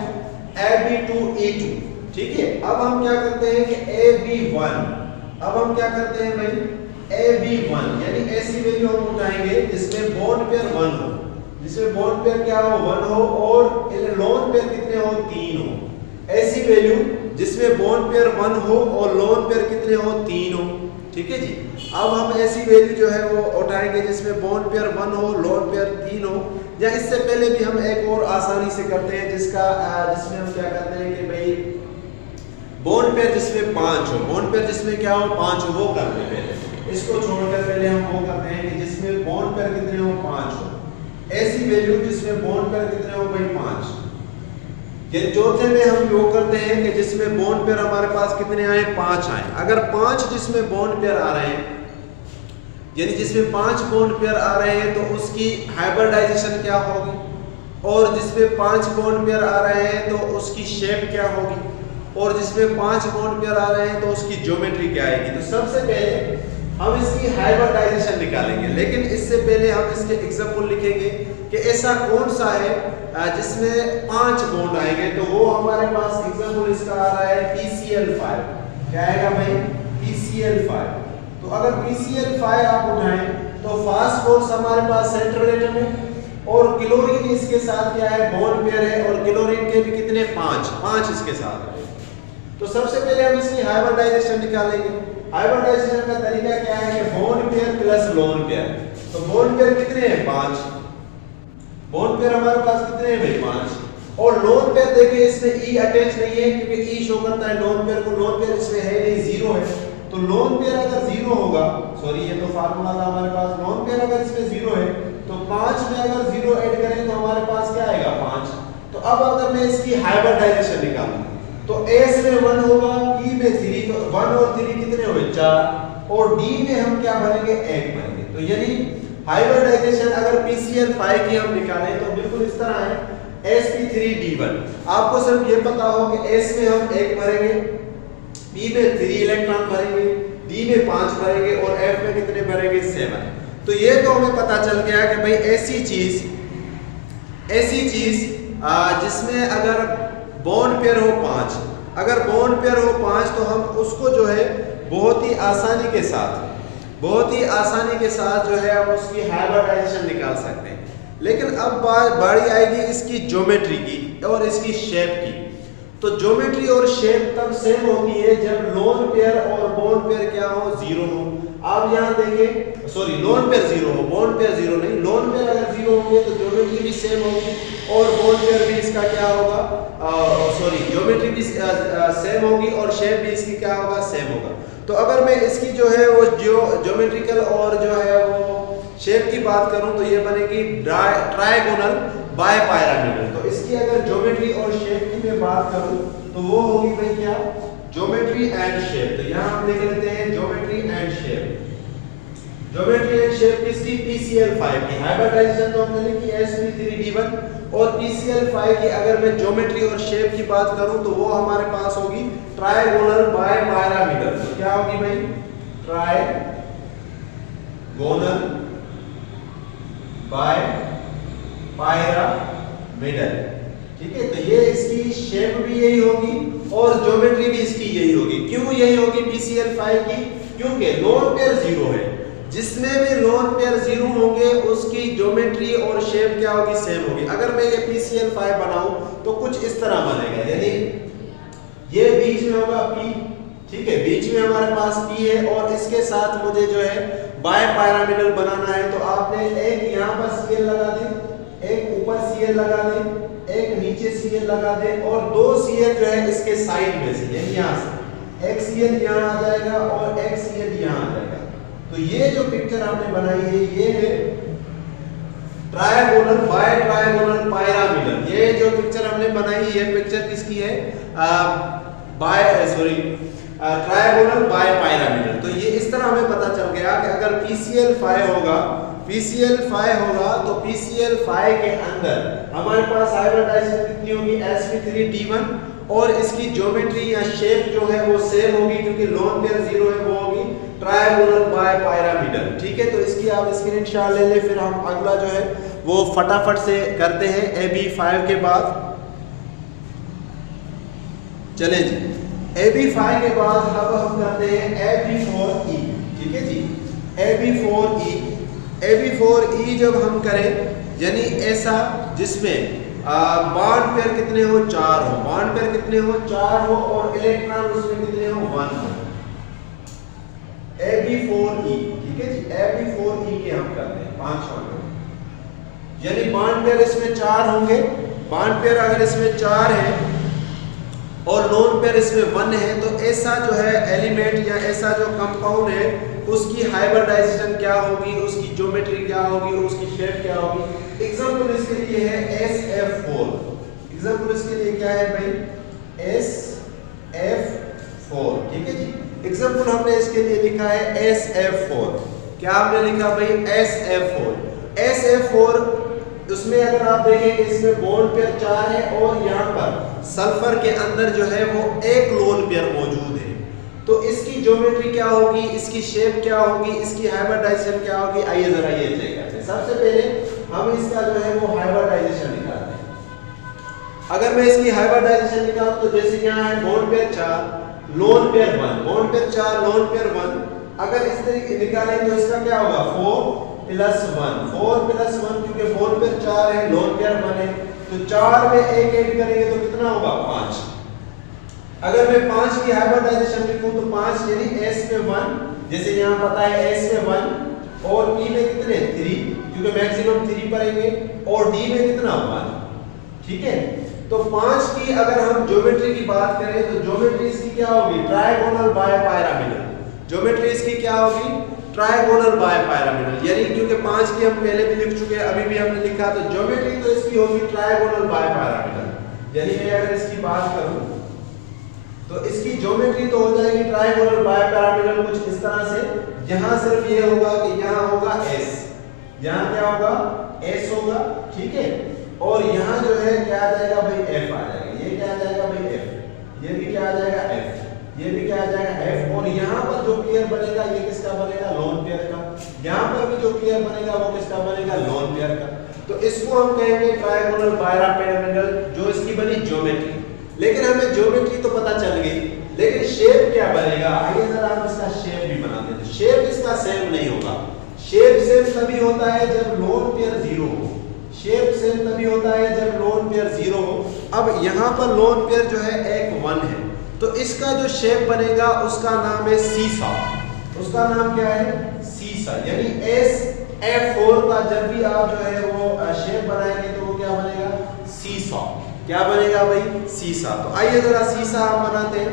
Ab2E2, ठीक है। अब हम क्या करते हैं कि Ab1, अब हम क्या करते हैं भाई, Ab1 यानी ऐसी वैल्यू हम उठाएंगे जिसमें बॉन्ड पेयर 1 हो, जिसमें बॉन्ड पेयर क्या हो, 1 हो और लोन पेयर कितने हो, 3 हो। ऐसी वैल्यू जिसमें बॉन्ड पेयर 1 हो और लोन पेयर कितने हो, 3 हो, ठीक है जी। अब हम ऐसी वैल्यू जो है वो उठाएंगे जिसमें बॉन्ड पेयर 1 हो, लोन पेयर 3 हो। या इससे पहले भी हम एक और आसानी से करते हैं जिसमें हम क्या करते हैं कि भाई पेयर जिसमें 5 हो, बॉन्ड पेयर जिसमें क्या हो 5 हो, वो करते हैं पहले। इसको छोड़कर पहले हम वो करते हैं कि जिसमें बॉन्ड पेयर कितने हो 5 हो, ऐसी वैल्यू जिसमें बॉन्ड पेयर कितने हो भाई 5। ये चौथे में हम वो करते हैं कि जिसमें बॉन्ड पेयर हमारे पास कितने आए 5 आए। अगर 5 जिसमें बॉन्ड पेयर आ रहे हैं, यानी जिसमें 5 बॉन्ड पेयर आ रहे हैं तो उसकी हाइब्रिडाइजेशन क्या होगी, और जिसमें 5 बॉन्ड पेयर आ रहे हैं तो उसकी शेप क्या होगी, और जिसमें 5 बॉन्ड पेयर आ रहे हैं तो उसकी ज्योमेट्री क्या आएगी। तो सबसे पहले हम इसकी हाइब्रिडाइजेशन निकालेंगे, लेकिन इससे पहले हम इसके एग्जांपल लिखेंगे कि ऐसा कौन सा है जिसमें 5 बॉन्ड आएंगे। तो वो हमारे पास एग्जांपल इसका आ रहा है PCl5। क्या आएगा भाई PCl5। तो अगर PCl5 आप उठाएं तो फास्फोरस हमारे पास सेंट्रल एटम है, और क्लोरीन इसके साथ क्या है बॉन्ड पेयर है, और क्लोरीन के भी कितने 5 इसके साथ है। तो सबसे पहले हम इसकी हाइब्रिडाइजेशन निकालेंगे। हाइब्रिडाइजेशन का तरीका क्या है कि bond pair plus lone pair. तो बॉन्ड पेयर कितने हैं 5, बॉन्ड पेयर हमारे पास कितने हैं भाई 5, और लोन पेयर देखिए इसमें ई अटैच नहीं है क्योंकि ई शो करता है लोन पेयर को, लोन पेयर इसमें है नहीं, 0 है। तो लोन पेयर अगर 0 होगा, सॉरी ये तो फार्मूला था हमारे पास, लोन पेयर अगर इसमें 0 है तो 5 में अगर 0 ऐड करें तो हमारे पास क्या आएगा 5। तो अब अगर मैं इसकी हाइब्रिडाइजेशन निकालूं तो S में 1 होगा, P में 3, तो 1 और 3 कितने हुए 4, और D में हम क्या भरेंगे 1 भरेंगे। तो यानी हाइब्रिडाइजेशन अगर PCl5 की हम निकालें तो बिल्कुल इस तरह है sp3d1। आपको सिर्फ ये पता हो कि S में हम 1 भरेंगे, P में 3 इलेक्ट्रॉन भरेंगे, D में 5 भरेंगे, और F में कितने भरेंगे 7। तो ये तो हमें पता चल गया कि भाई ऐसी चीज जिसमें अगर बॉन्ड पेयर हो 5, अगर बॉन्ड पेयर हो 5 तो हम उसको जो है बहुत ही आसानी के साथ जो है हम उसकी हाइब्रिडाइजेशन निकाल सकते हैं। लेकिन अब बारी आएगी इसकी ज्योमेट्री की और इसकी शेप की। तो ज्योमेट्री और शेप तब सेम होती है जब लोन पेयर और बॉन्ड पेयर क्या हो 0 हो। आप यहाँ देखें, सॉरी लोन पेयर 0 हो, बॉन्ड पेयर 0 नहीं, लोन पेयर अगर 0 होंगे तो ज्योमेट्री भी सेम होगी, और बॉन्ड पेयर भी इसका क्या होगा, सॉरी ज्योमेट्री भी सेम होगी, और शेप भी इसकी क्या होगा सेम होगा। तो अगर मैं इसकी जो है वो ज्योमेट्रिकल और जो है वो शेप की बात करूं तो ये बनेगी ट्रायगोनल बाय पिरामिडल। तो इसकी अगर ज्योमेट्री और शेप की मैं बात करूं तो वो होगी भाई क्या ज्योमेट्री एंड शेप। तो यहाँ हम लिख लेते हैं geometry and shape. Geometry and shape किसकी PCl5 की। हाइब्रिडाइजेशन तो हमने लिखी sp3d1, और PCl5 की अगर मैं ज्योमेट्री और शेप की बात करूं तो वो हमारे पास होगी ट्रायगोनल बाय पिरामिडल। तो क्या होगी भाई ट्रायगोनल बाय पिरामिडल। ठीक है, तो ये इसकी शेप भी यही होगी और ज्योमेट्री भी इसकी यही होगी। क्यों यही होगी PCl5 की, क्योंकि लोन पेयर 0 है, जिसमें भी लोन पेयर 0 होंगे उसकी ज्योमेट्री और शेप क्या होगी सेम होगी। अगर मैं ये PCl5 बनाऊं तो कुछ इस तरह बनेगा, यानी ये बीच में होगा P, ठीक है, बीच में हमारे पास P है, और इसके साथ मुझे जो है बाय पिरामिडल बनाना है। तो आपने एक यहाँ पर Cl लगा दे, एक ऊपर Cl लगा दे, एक नीचे Cl लगा दे, और 2 Cl जो है इसके साइड में से, यानी यहाँ से एक Cl यहाँ आ जाएगा और एक Cl यहाँ आ जाएगा। तो ये जो पिक्चर आपने बनाई है ये है ट्रायगोनल बाय ट्रायगोनल पिरामिडल। ये जो पिक्चर हमने बनाई ये पिक्चर किसकी है ट्रायगोनल बाय पिरामिडल। तो ये इस तरह हमें पता चल गया कि अगर PCl5 होगा तो PCl5 के अंदर हमारे पास हाइब्रिडाइजेशन कितनी होगी sp3d1, और इसकी ज्योमेट्री या शेप जो है वो सेम होगी क्योंकि लोन पेयर 0 है, वो होगी ट्रायगोनल बाय पिरामिडल। ठीक है, तो इसकी आप स्क्रीनशॉट ले ले, फिर हम अगला जो है वो फटाफट से करते हैं AB5 के बाद। चलें जी, AB5 के बाद अब हम करते हैं AB4E। ठीक है जी, AB4E जब हम करें यानी ऐसा जिसमें बॉन्ड पेयर कितने हो 4 हो, बॉन्ड पेयर कितने हो 4 हो, और इलेक्ट्रॉन उसमें कितने हो 1 हो। AB4E, ठीक है जी, AB4E के हम करते हैं 5 होंगे, यानी बॉन्ड पेयर इसमें 4 होंगे। बॉन्ड पेयर अगर इसमें 4 है और लोन पेयर पेयर इसमें 1 है, तो ऐसा जो है एलिमेंट या ऐसा जो कंपाउंड है उसकी हाइब्रिडाइजेशन क्या होगी, उसकी ज्योमेट्री क्या होगी और उसकी शेप क्या होगी। एग्जांपल इसके लिए है SF4। एग्जांपल इसके लिए क्या है भाई, SF4, ठीक है जी। एग्जांपल हमने इसके लिए लिखा है SF4। क्या हमने लिखा भाई, SF4। SF4 उसमें अगर आप देखेंगे इसमें बॉन्ड पेयर 4 है और यहाँ पर सल्फर के अंदर जो है वो एक लोन पेयर मौजूद है। तो इसकी ज्योमेट्री क्या होगी, इसकी शेप क्या होगी, इसकी हाइब्रिडाइजेशन क्या होगी, आइए जरा ये चेक करते हैं। सबसे पहले हम इसका जो है वो हाइब्रिडाइजेशन निकालते हैं। अगर मैं इसकी हाइब्रिडाइजेशन निकालूं तो जैसे यहाँ है bond pair 4 lone pair 1, bond pair 4 lone pair 1, अगर इस तरीके निकालें तो इसका क्या होगा 4 + 1 क्योंकि बॉन्ड पेयर 4 है लोन पेयर 1 है, तो 4 में 1 ऐड करेंगे तो कितना होगा 5। अगर मैं 5 की हाइब्रिडाइजेशन लिखूं तो 5 यानी S में 1, जैसे यहाँ पता है S में 1 और P में कितने 3 क्योंकि मैक्सिमम 3 पढ़ेंगे और D में कितना 1, ठीक है। तो 5 की अगर हम ज्योमेट्री की बात करें तो ज्योमेट्री इसकी क्या होगी, ट्रायगोनल बायपैरामिडल। ज्योमेट्री इसकी क्या होगी, ट्रायगोनल बायपैरामिडल, यानी क्योंकि 5 की हम पहले भी लिख चुके हैं, अभी भी हमने लिखा, तो ज्योमेट्री तो इसकी होगी ट्रायगोनल बायपैरामिडल। यानी मैं अगर इसकी बात करूं तो इसकी ज्योमेट्री तो हो जाएगी ट्रायगोनल बायपैरामिडल कुछ इस तरह से। यहां सिर्फ ये होगा कि यहां होगा S, यहां क्या होगा S होगा, ठीक है। और यहां जो है क्या आ जाएगा भाई F आ जाएगा, ये क्या आ जाएगा भाई F, ये भी क्या आ जाएगा F, ये भी क्या आ जाएगा F। और यहाँ पर जो पेयर बनेगा ये किसका बनेगा, लोन पेयर का। यहाँ पर भी जो पेयर बनेगा वो किसका बनेगा, लोन पेयर का। तो इसको हम कहेंगे ट्रायगोनल बायपैरामिडल, जो इसकी बनी ज्योमेट्री। लेकिन हमें ज्योमेट्री तो पता चल गई, लेकिन शेप क्या बनेगा, आइए जरा हम इसका शेप भी बनाते हैं। शेप इसका सेम नहीं होगा। शेप सेम तभी होता है जब लोन पेयर 0 हो। शेप सेम तभी होता है जब लोन पेयर 0 हो। अब यहाँ पर लोन पेयर जो है एक 1 है, तो इसका जो शेप बनेगा उसका नाम है सीसा। उसका नाम क्या है, सीसा। यानी SF4 का जब भी आप जो है वो शेप बनाएंगे तो वो क्या बनेगा, सीसा। क्या बनेगा भाई, सीसा। तो आइए जरा सीसा हम बनाते हैं।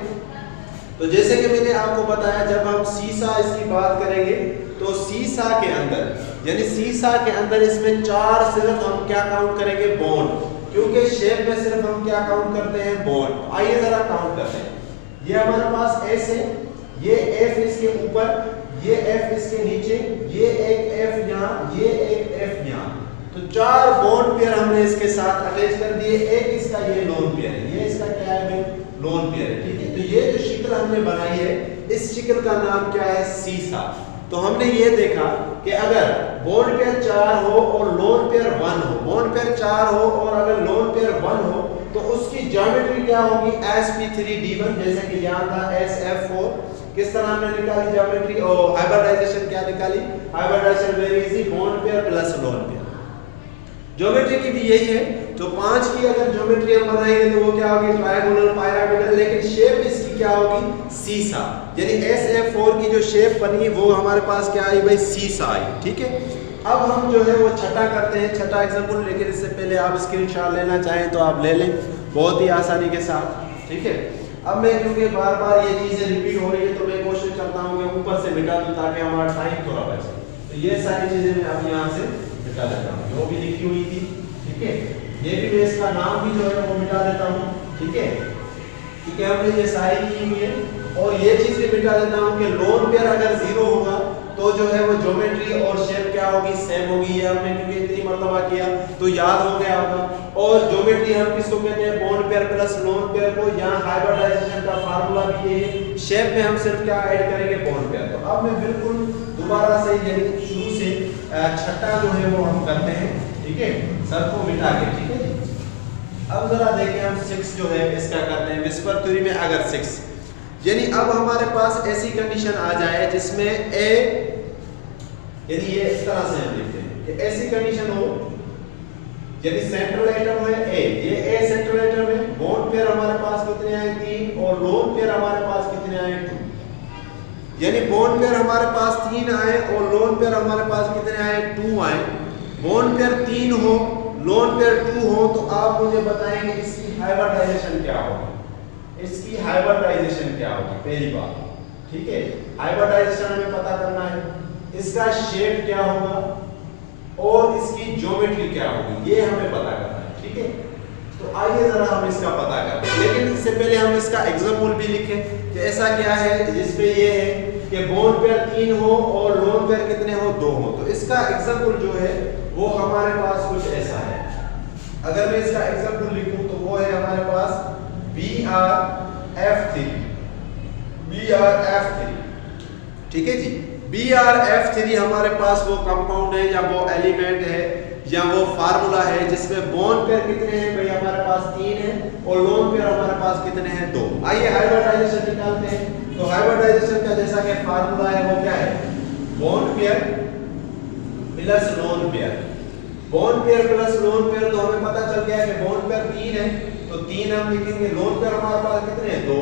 तो जैसे कि मैंने आपको बताया जब हम सीसा इसकी बात करेंगे तो सीसा के अंदर यानी सीसा के अंदर इसमें 4 सिर्फ हम क्या काउंट करेंगे, बॉन्ड, क्योंकि शेप में सिर्फ हम क्या काउंट करते हैं, बॉन्ड। आइए जरा काउंट करते हैं। ये हमारे पास S है, ये F इसके ऊपर, ये F इसके नीचे, ये एक F यहाँ, ये एक F यहाँ। तो 4 बॉन्ड पेयर हमने इसके साथ अटैच कर दिए। एक इसका ये लोन पेयर है, ये इसका क्या है भाई, लोन पेयर है, ठीक है। तो ये जो शिकल हमने बनाई है इस शिकल का नाम क्या है, सीसा। तो हमने ये देखा कि अगर बॉन्ड पेयर 4 हो और लोन पेयर 1 हो, बॉन्ड पेयर 4 हो और अगर लोन पेयर 1 हो तो उसकी ज्योमेट्री क्या होगी, sp3d1, जैसे कि यहाँ था SF4। किस तरह हमने निकाली ज्योमेट्री और हाइब्रिडाइजेशन क्या निकाली, hybridisation very easy, bond pair plus lone pair. Geometry की भी यही है। तो 5 की अगर ज्योमेट्री हम बनाएंगे तो वो क्या होगी, ट्रायगोनल बायपैरामिडल, लेकिन शेप इसकी क्या होगी, सीसा। यानी SF4 की जो शेप बनी वो हमारे पास क्या आई भाई, सीसा आई, ठीक है। अब हम जो है वो छठा करते हैं, छठा एग्जांपल। लेकिन इससे पहले आप स्क्रीनशॉट लेना चाहें तो आप ले लें बहुत ही आसानी के साथ, ठीक है। अब मैं क्योंकि बार बार ये चीजें रिपीट हो रही है तो मैं कोशिश करता हूँ कि ऊपर से मिटा दूं ताकि हमारा टाइम थोड़ा बचे। तो ये सारी चीजें मैं अब यहाँ से मिटा देता हूँ जो भी लिखी हुई थी, ठीक है। ये भी मैं इसका नाम भी जो है वो मिटा देता हूँ, ठीक है, क्योंकि हमने ये सारी की हुई है। और ये चीज भी मिटा देता हूँ कि लोन पेयर अगर 0 होगा तो जो है वो ज्योमेट्री और शेप क्या होगी, सेम होगी। ये हमने क्योंकि इतनी मर्तबा किया तो याद हो गया होगा। और ज्योमेट्री हम किसको कहते हैं, bond pair plus lone pair को। यहाँ हाइब्रिडाइजेशन का फार्मूला भी ये है। शेप में हम सिर्फ क्या ऐड करेंगे, बॉन्ड पेयर। तो अब मैं बिल्कुल दोबारा से यानी शुरू से छठा जो है वो हम करते हैं, ठीक है, सब को मिटा के, ठीक है। अब जरा देखें हम 6 जो है इसका करते हैं विस्पर थ्योरी में। अगर 6 यानी अब हमारे पास ऐसी कंडीशन आ जाए जिसमें A यानी ये इस तरह से हम लिखते हैं कि ऐसी कंडीशन हो यानी सेंट्रल एटम है A, ये A सेंट्रल एटम है। बॉन्ड पेयर हमारे पास कितने आए, 3, और लोन पेयर हमारे पास कितने आए, 2। यानी बॉन्ड पेयर हमारे पास 3 आए और लोन पेयर हमारे पास कितने आए, 2 आए। बॉन्ड पेयर 3 हो, लोन पेयर 2 हो, तो आप मुझे बताएंगे इसकी हाइब्रिडाइजेशन क्या होगी। इसकी हाइब्रिडाइजेशन क्या होगी, पहली बात, ठीक है। हाइब्रिडाइजेशन हमें पता करना है, इसका शेप क्या होगा और इसकी ज्योमेट्री क्या होगी, ये हमें पता करना है, ठीक है। तो आइए जरा हम इसका पता करते हैं, लेकिन इससे पहले हम इसका एग्जाम्पल भी लिखें कि ऐसा क्या है जिसपे ये है कि बोन पेयर 3 हो और लोन पेयर कितने हो, 2 हो। तो इसका एग्जाम्पल जो है वो हमारे पास कुछ ऐसा है। अगर मैं इसका एग्जाम्पल लिखूं तो वो है हमारे पास BRF3, ठीक है जी। BRF3 हमारे पास वो कंपाउंड है या वो एलिमेंट है या वो फार्मूला है जिसमें बोन पेयर कितने हैं भाई, हमारे पास 3 है और लोन पेयर हमारे पास कितने हैं, 2। आइए हाइब्रिडाइजेशन निकालते हैं। तो हाइब्रिडाइजेशन का जैसा कि फार्मूला है वो क्या है, bone pair plus lone pair. Bone pair plus lone pair, तो हमें पता चल गया है कि बोन पेयर 3 है तो 3 हम लिखेंगे, लोन पेयर हमारे पास कितने हैं, 2,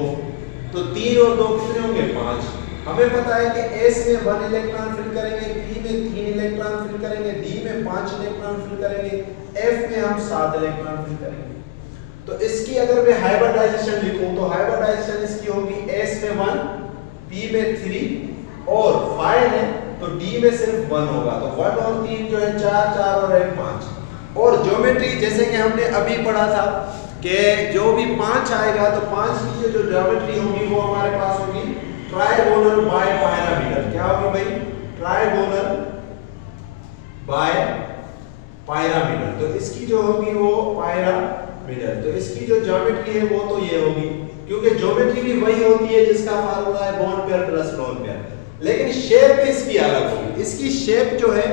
तो 3 और 2 कितने होंगे, 5। हमें पता है कि S में 1 इलेक्ट्रॉन फिल करेंगे, P में 3 इलेक्ट्रॉन फिल करेंगे, D में 5 इलेक्ट्रॉन फिल करेंगे, F में हम 7 इलेक्ट्रॉन फिल करेंगे। तो इसकी अगर मैं हाइब्रिडाइजेशन लिखूं तो हाइब्रिडाइजेशन इसकी होगी S में 1, P में 3 और 5 है तो D में सिर्फ 1 होगा। तो 1 और 3 जो है 4, 4 और 1 5। और ज्योमेट्री जैसे कि हमने अभी पढ़ा था कि जो भी 5 आएगा तो 5 की जो ज्योमेट्री होगी वो हमारे पास होगी ट्राइगोनल बाय पायरामिडल। क्या होगी भाई, ट्राइगोनल बाय पायरामिडल। तो इसकी जो होगी वो पायरामिडल, तो इसकी जो ज्योमेट्री है वो तो ये होगी, क्योंकि ज्योमेट्री भी वही होती है जिसका फार्मूला है bone pair plus lone pair, लेकिन शेप इसकी अलग होगी। इसकी शेप जो है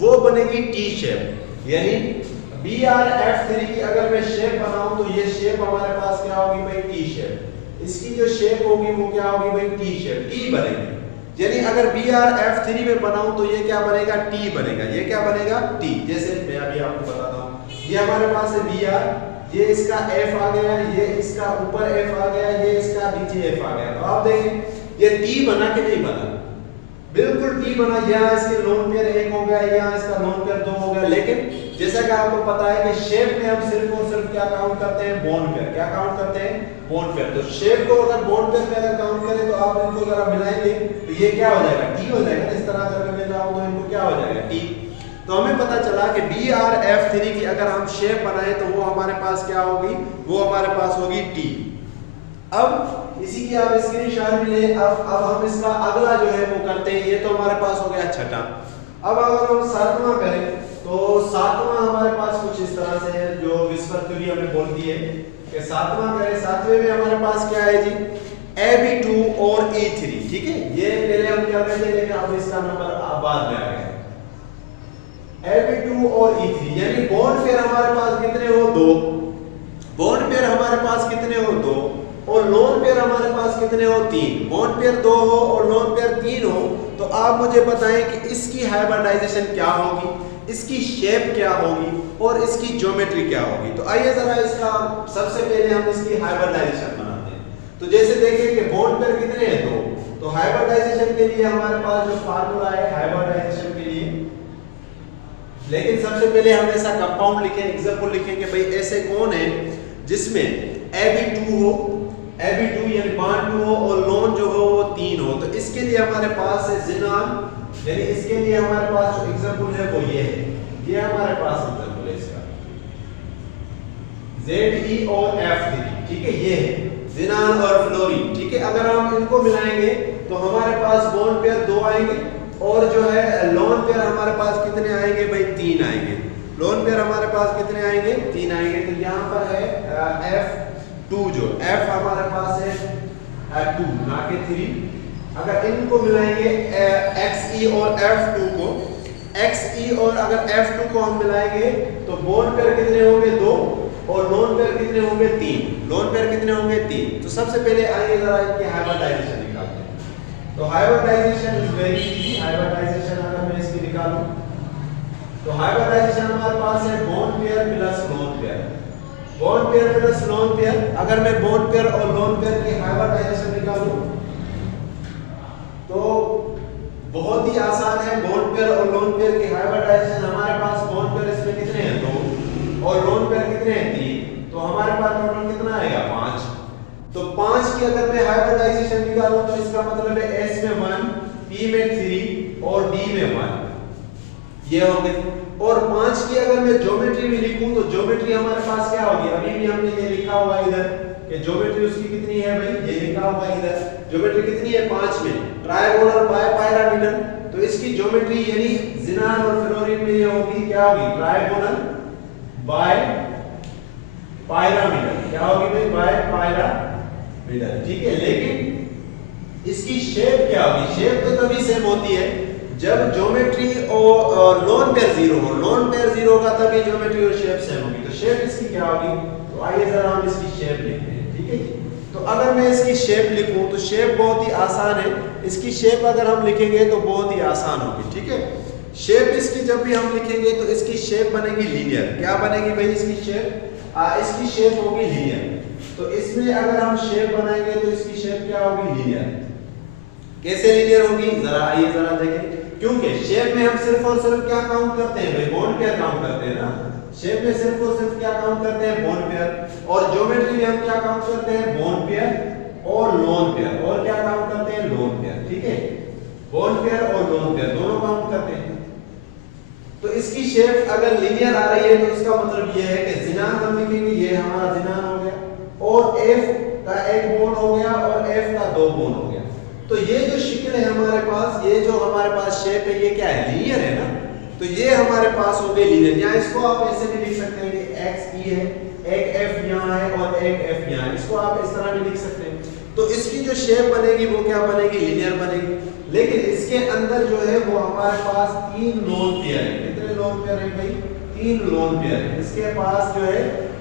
वो बनेगी टी शेप, यानी BRF3 की अगर मैं शेप बनाऊं तो ये शेप हमारे पास क्या होगी भाई, टी शेप। इसकी जो शेप होगी वो क्या होगी भाई, टी शेप, टी बनेगी। यानी अगर BRF3 में बनाऊं तो ये क्या बनेगा, टी बनेगा। ये क्या बनेगा, टी। जैसे मैं अभी आपको बताता हूं, ये हमारे पास है BR, ये इसका F आ गया, ये इसका ऊपर F आ गया, ये इसका नीचे F आ गया। तो आप देखें ये टी बना कि नहीं बना, बिल्कुल टी बना। यहाँ इसके लोन पेयर 1 हो गया, यहाँ इसका लोन पेयर 2 हो गया, लेकिन जैसा कि आपको पता है कि शेप में हम सिर्फ और सिर्फ क्या काउंट करते हैं, बोन पेयर। क्या काउंट करते हैं, बोन पेयर। तो शेप को अगर बोन पेयर में अगर काउंट करें तो आप इनको जरा मिलाएंगे तो ये क्या हो जाएगा, टी हो जाएगा। इस तरह अगर मैं मिल रहा हूं तो इनको क्या हो जाएगा, टी। तो हमें पता चला कि BRF3 की अगर हम शेप बनाए तो वो हमारे पास क्या होगी, वो हमारे पास होगी टी। अब इसी की आप स्क्रीनशॉट भी ले। अब हम इसका अगला जो है वो करते हैं। ये तो हमारे पास हो गया छठा। अब अगर हम 7वां करें तो 7वां हमारे पास कुछ इस तरह से है, जो विस्पर थ्योरी हमें बोलती है कि 7वां करें। 7वें में हमारे पास क्या है जी, AB2 और E3, ठीक है। ये पहले हम क्या करते थे, लेकिन अब इसका नंबर बाद में आ गया। AB2 और E3 यानी बॉन्ड पेयर हमारे पास कितने हो, 2। बॉन्ड पेयर हमारे पास कितने हो, 2। और लोन पेयर हमारे पास कितने हो, 3। बॉन्ड पेयर 2 हो और लोन पेयर 3 हो। तो आप मुझे बताएं कि इसकी हाइब्रिडाइजेशन क्या होगी, इसकी शेप क्या होगी और इसकी ज्योमेट्री क्या होगी। तो आइए जरा इसका सबसे पहले हम इसकी हाइब्रिडाइजेशन बनाते हैं। तो जैसे देखें कि बॉन्ड पेयर कितने हैं, 2। तो हाइब्रिडाइजेशन के लिए हमारे पास जो फार्मूला है हाइब्रिडाइजेशन के लिए, लेकिन सबसे पहले हम ऐसा कंपाउंड लिखें, एग्जांपल लिखें कि भाई ऐसे कौन है जिसमें AB2 हो, AB2 यानी बॉन्ड 2 हो और लोन जो हो वो 3 हो। तो इसके लिए हमारे पास है ज़िनान, यानी इसके लिए हमारे पास जो एग्जांपल है वो ये है। ये हमारे पास एग्जांपल है इसका ZE और F3, ठीक है। ये है ज़िनान और फ्लोरीन, ठीक है। अगर हम इनको मिलाएंगे तो हमारे पास बॉन्ड पेयर 2 आएंगे और जो है लोन पेयर हमारे पास कितने आएंगे भाई, 3 आएंगे। लोन पेयर हमारे पास कितने आएंगे, 3 आएंगे। तो यहाँ पर है F2, जो F हमारे पास है 2 ना कि 3। अगर इनको मिलाएंगे XE और F2 को, XE और अगर F2 को हम मिलाएंगे तो बॉन्ड पेयर कितने होंगे, 2 और लोन पेयर कितने होंगे, 3। लोन पेयर कितने होंगे, 3। तो सबसे पहले आइए जरा इनकी हाइब्रिडाइजेशन निकालते हैं। तो hybridisation is very easy. Hybridisation अगर मैं इसकी निकालूं तो हाइब्रिडाइजेशन हमारे पास है bond pair plus lone pair. Bond pair plus lone pair, अगर मैं बॉन्ड पेयर और लोन पेयर की हाइब्रिडाइजेशन निकालूं तो बहुत ही आसान है। बॉन्ड पेयर और लोन पेयर की हाइब्रिडाइजेशन, हमारे पास बॉन्ड पेयर इसमें कितने हैं, 2 और लोन पेयर कितने हैं, 3। तो हमारे पास टोटल कितना आएगा, 5। तो 5 की अगर मैं हाइब्रिडाइजेशन निकालूं तो इसका मतलब है S में 1, P में 3 और D में 1, ये हो गए। और 5 की अगर मैं ज्योमेट्री में लिखूं तो ज्योमेट्री हमारे पास क्या होगी, अभी भी हमने ये लिखा हुआ है इधर कि ज्योमेट्री उसकी कितनी है भाई, ये लिखा हुआ है इधर, ज्योमेट्री कितनी है 5 में, ट्रायगोनल बाय पायरामिडल। तो इसकी ज्योमेट्री यानी ज़िनान और फ्लोरीन में ये होगी, क्या होगी, ट्रायगोनल बाय पायरामिडल, क्या होगी भाई, बाय पायरामिडल, ठीक है। लेकिन इसकी शेप क्या होगी, शेप तो तभी सेम होती है जब ज्योमेट्री और लोन पेयर जीरो हो, लोन पेयर जीरो होगा तभी ज्योमेट्री और शेप सेम होगी। तो शेप इसकी क्या होगी, तो आइए जरा हम इसकी शेप लिखते हैं, ठीक है जी। तो अगर मैं इसकी शेप लिखूं तो शेप बहुत ही आसान है, इसकी शेप अगर हम लिखेंगे तो बहुत ही आसान होगी, ठीक है। शेप इसकी जब भी हम लिखेंगे तो इसकी शेप बनेगी लीनियर, क्या बनेगी भाई इसकी शेप, इसकी शेप होगी लीनियर। तो इसमें अगर हम शेप बनाएंगे तो इसकी शेप क्या होगी, लीनियर। कैसे लीनियर होगी, जरा आइए जरा देखें, क्योंकि शेप में हम सिर्फ और सिर्फ क्या काउंट करते हैं भाई, बॉन्ड पेयर काउंट करते हैं ना, शेप में सिर्फ और सिर्फ क्या काउंट करते हैं, बॉन्ड पेयर। और ज्योमेट्री में हम क्या काउंट करते हैं, बॉन्ड पेयर और लोन पेयर, और क्या काउंट करते हैं, लोन पेयर, ठीक है। बॉन्ड पेयर और लोन पेयर दोनों काउंट करते हैं। तो इसकी शेप अगर लीनियर आ रही है तो इसका मतलब ये है कि ज़िनान हम लिखेंगे, ये हमारा ज़िनान हो गया, और F का एक बोन हो गया और F का 2 बोन हो गया। तो ये जो शक्ल है हमारे पास, ये जो हमारे पास शेप है, ये क्या है, लीनियर है ना। तो ये हमारे पास हो गई लीनियर। यहाँ इसको आप ऐसे भी लिख सकते हैं कि X E है, एक F यहाँ है और एक F यहाँ है, इसको आप इस तरह भी लिख सकते हैं। तो इसकी जो शेप बनेगी वो क्या बनेगी, लीनियर बनेगी। लेकिन इसके अंदर जो है वो हमारे पास 3 लोन पेयर है। कितने लोन पेयर है भाई, 3 लोन पेयर है। इसके पास जो है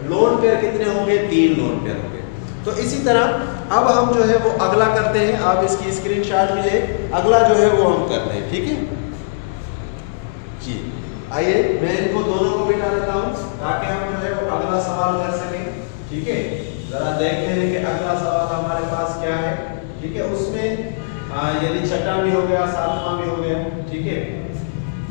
लोन पेयर कितने होंगे, 3 लोन पेयर होंगे। तो इसी तरह अब हम जो है वो अगला करते हैं, आप इसकी स्क्रीनशॉट भी ले, अगला जो है वो हम करते हैं, ठीक है जी। आइए मैं इनको दोनों को बिठा लेता हूँ ताकि हम जो है वो अगला सवाल कर सकें, ठीक है। जरा देखते हैं कि अगला सवाल हमारे पास क्या है, ठीक है। उसमें यानी 6वां भी हो गया, 7वां भी हो गया, ठीक है।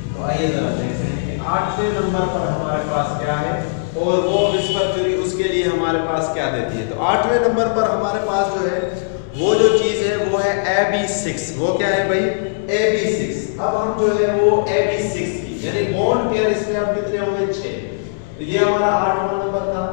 तो आइए जरा देखते हैं कि 8वें नंबर पर हमारे पास क्या है और वो विस्पर थ्योरी उसके लिए हमारे पास क्या देती है। तो 8वें नंबर पर हमारे पास जो है वो जो चीज है वो है AB6। वो क्या है भाई, AB6। अब हम जो है वो AB6 की यानी बॉन्ड पेयर इसमें अब कितने होंगे, 6। तो ये हमारा 8वां नंबर था,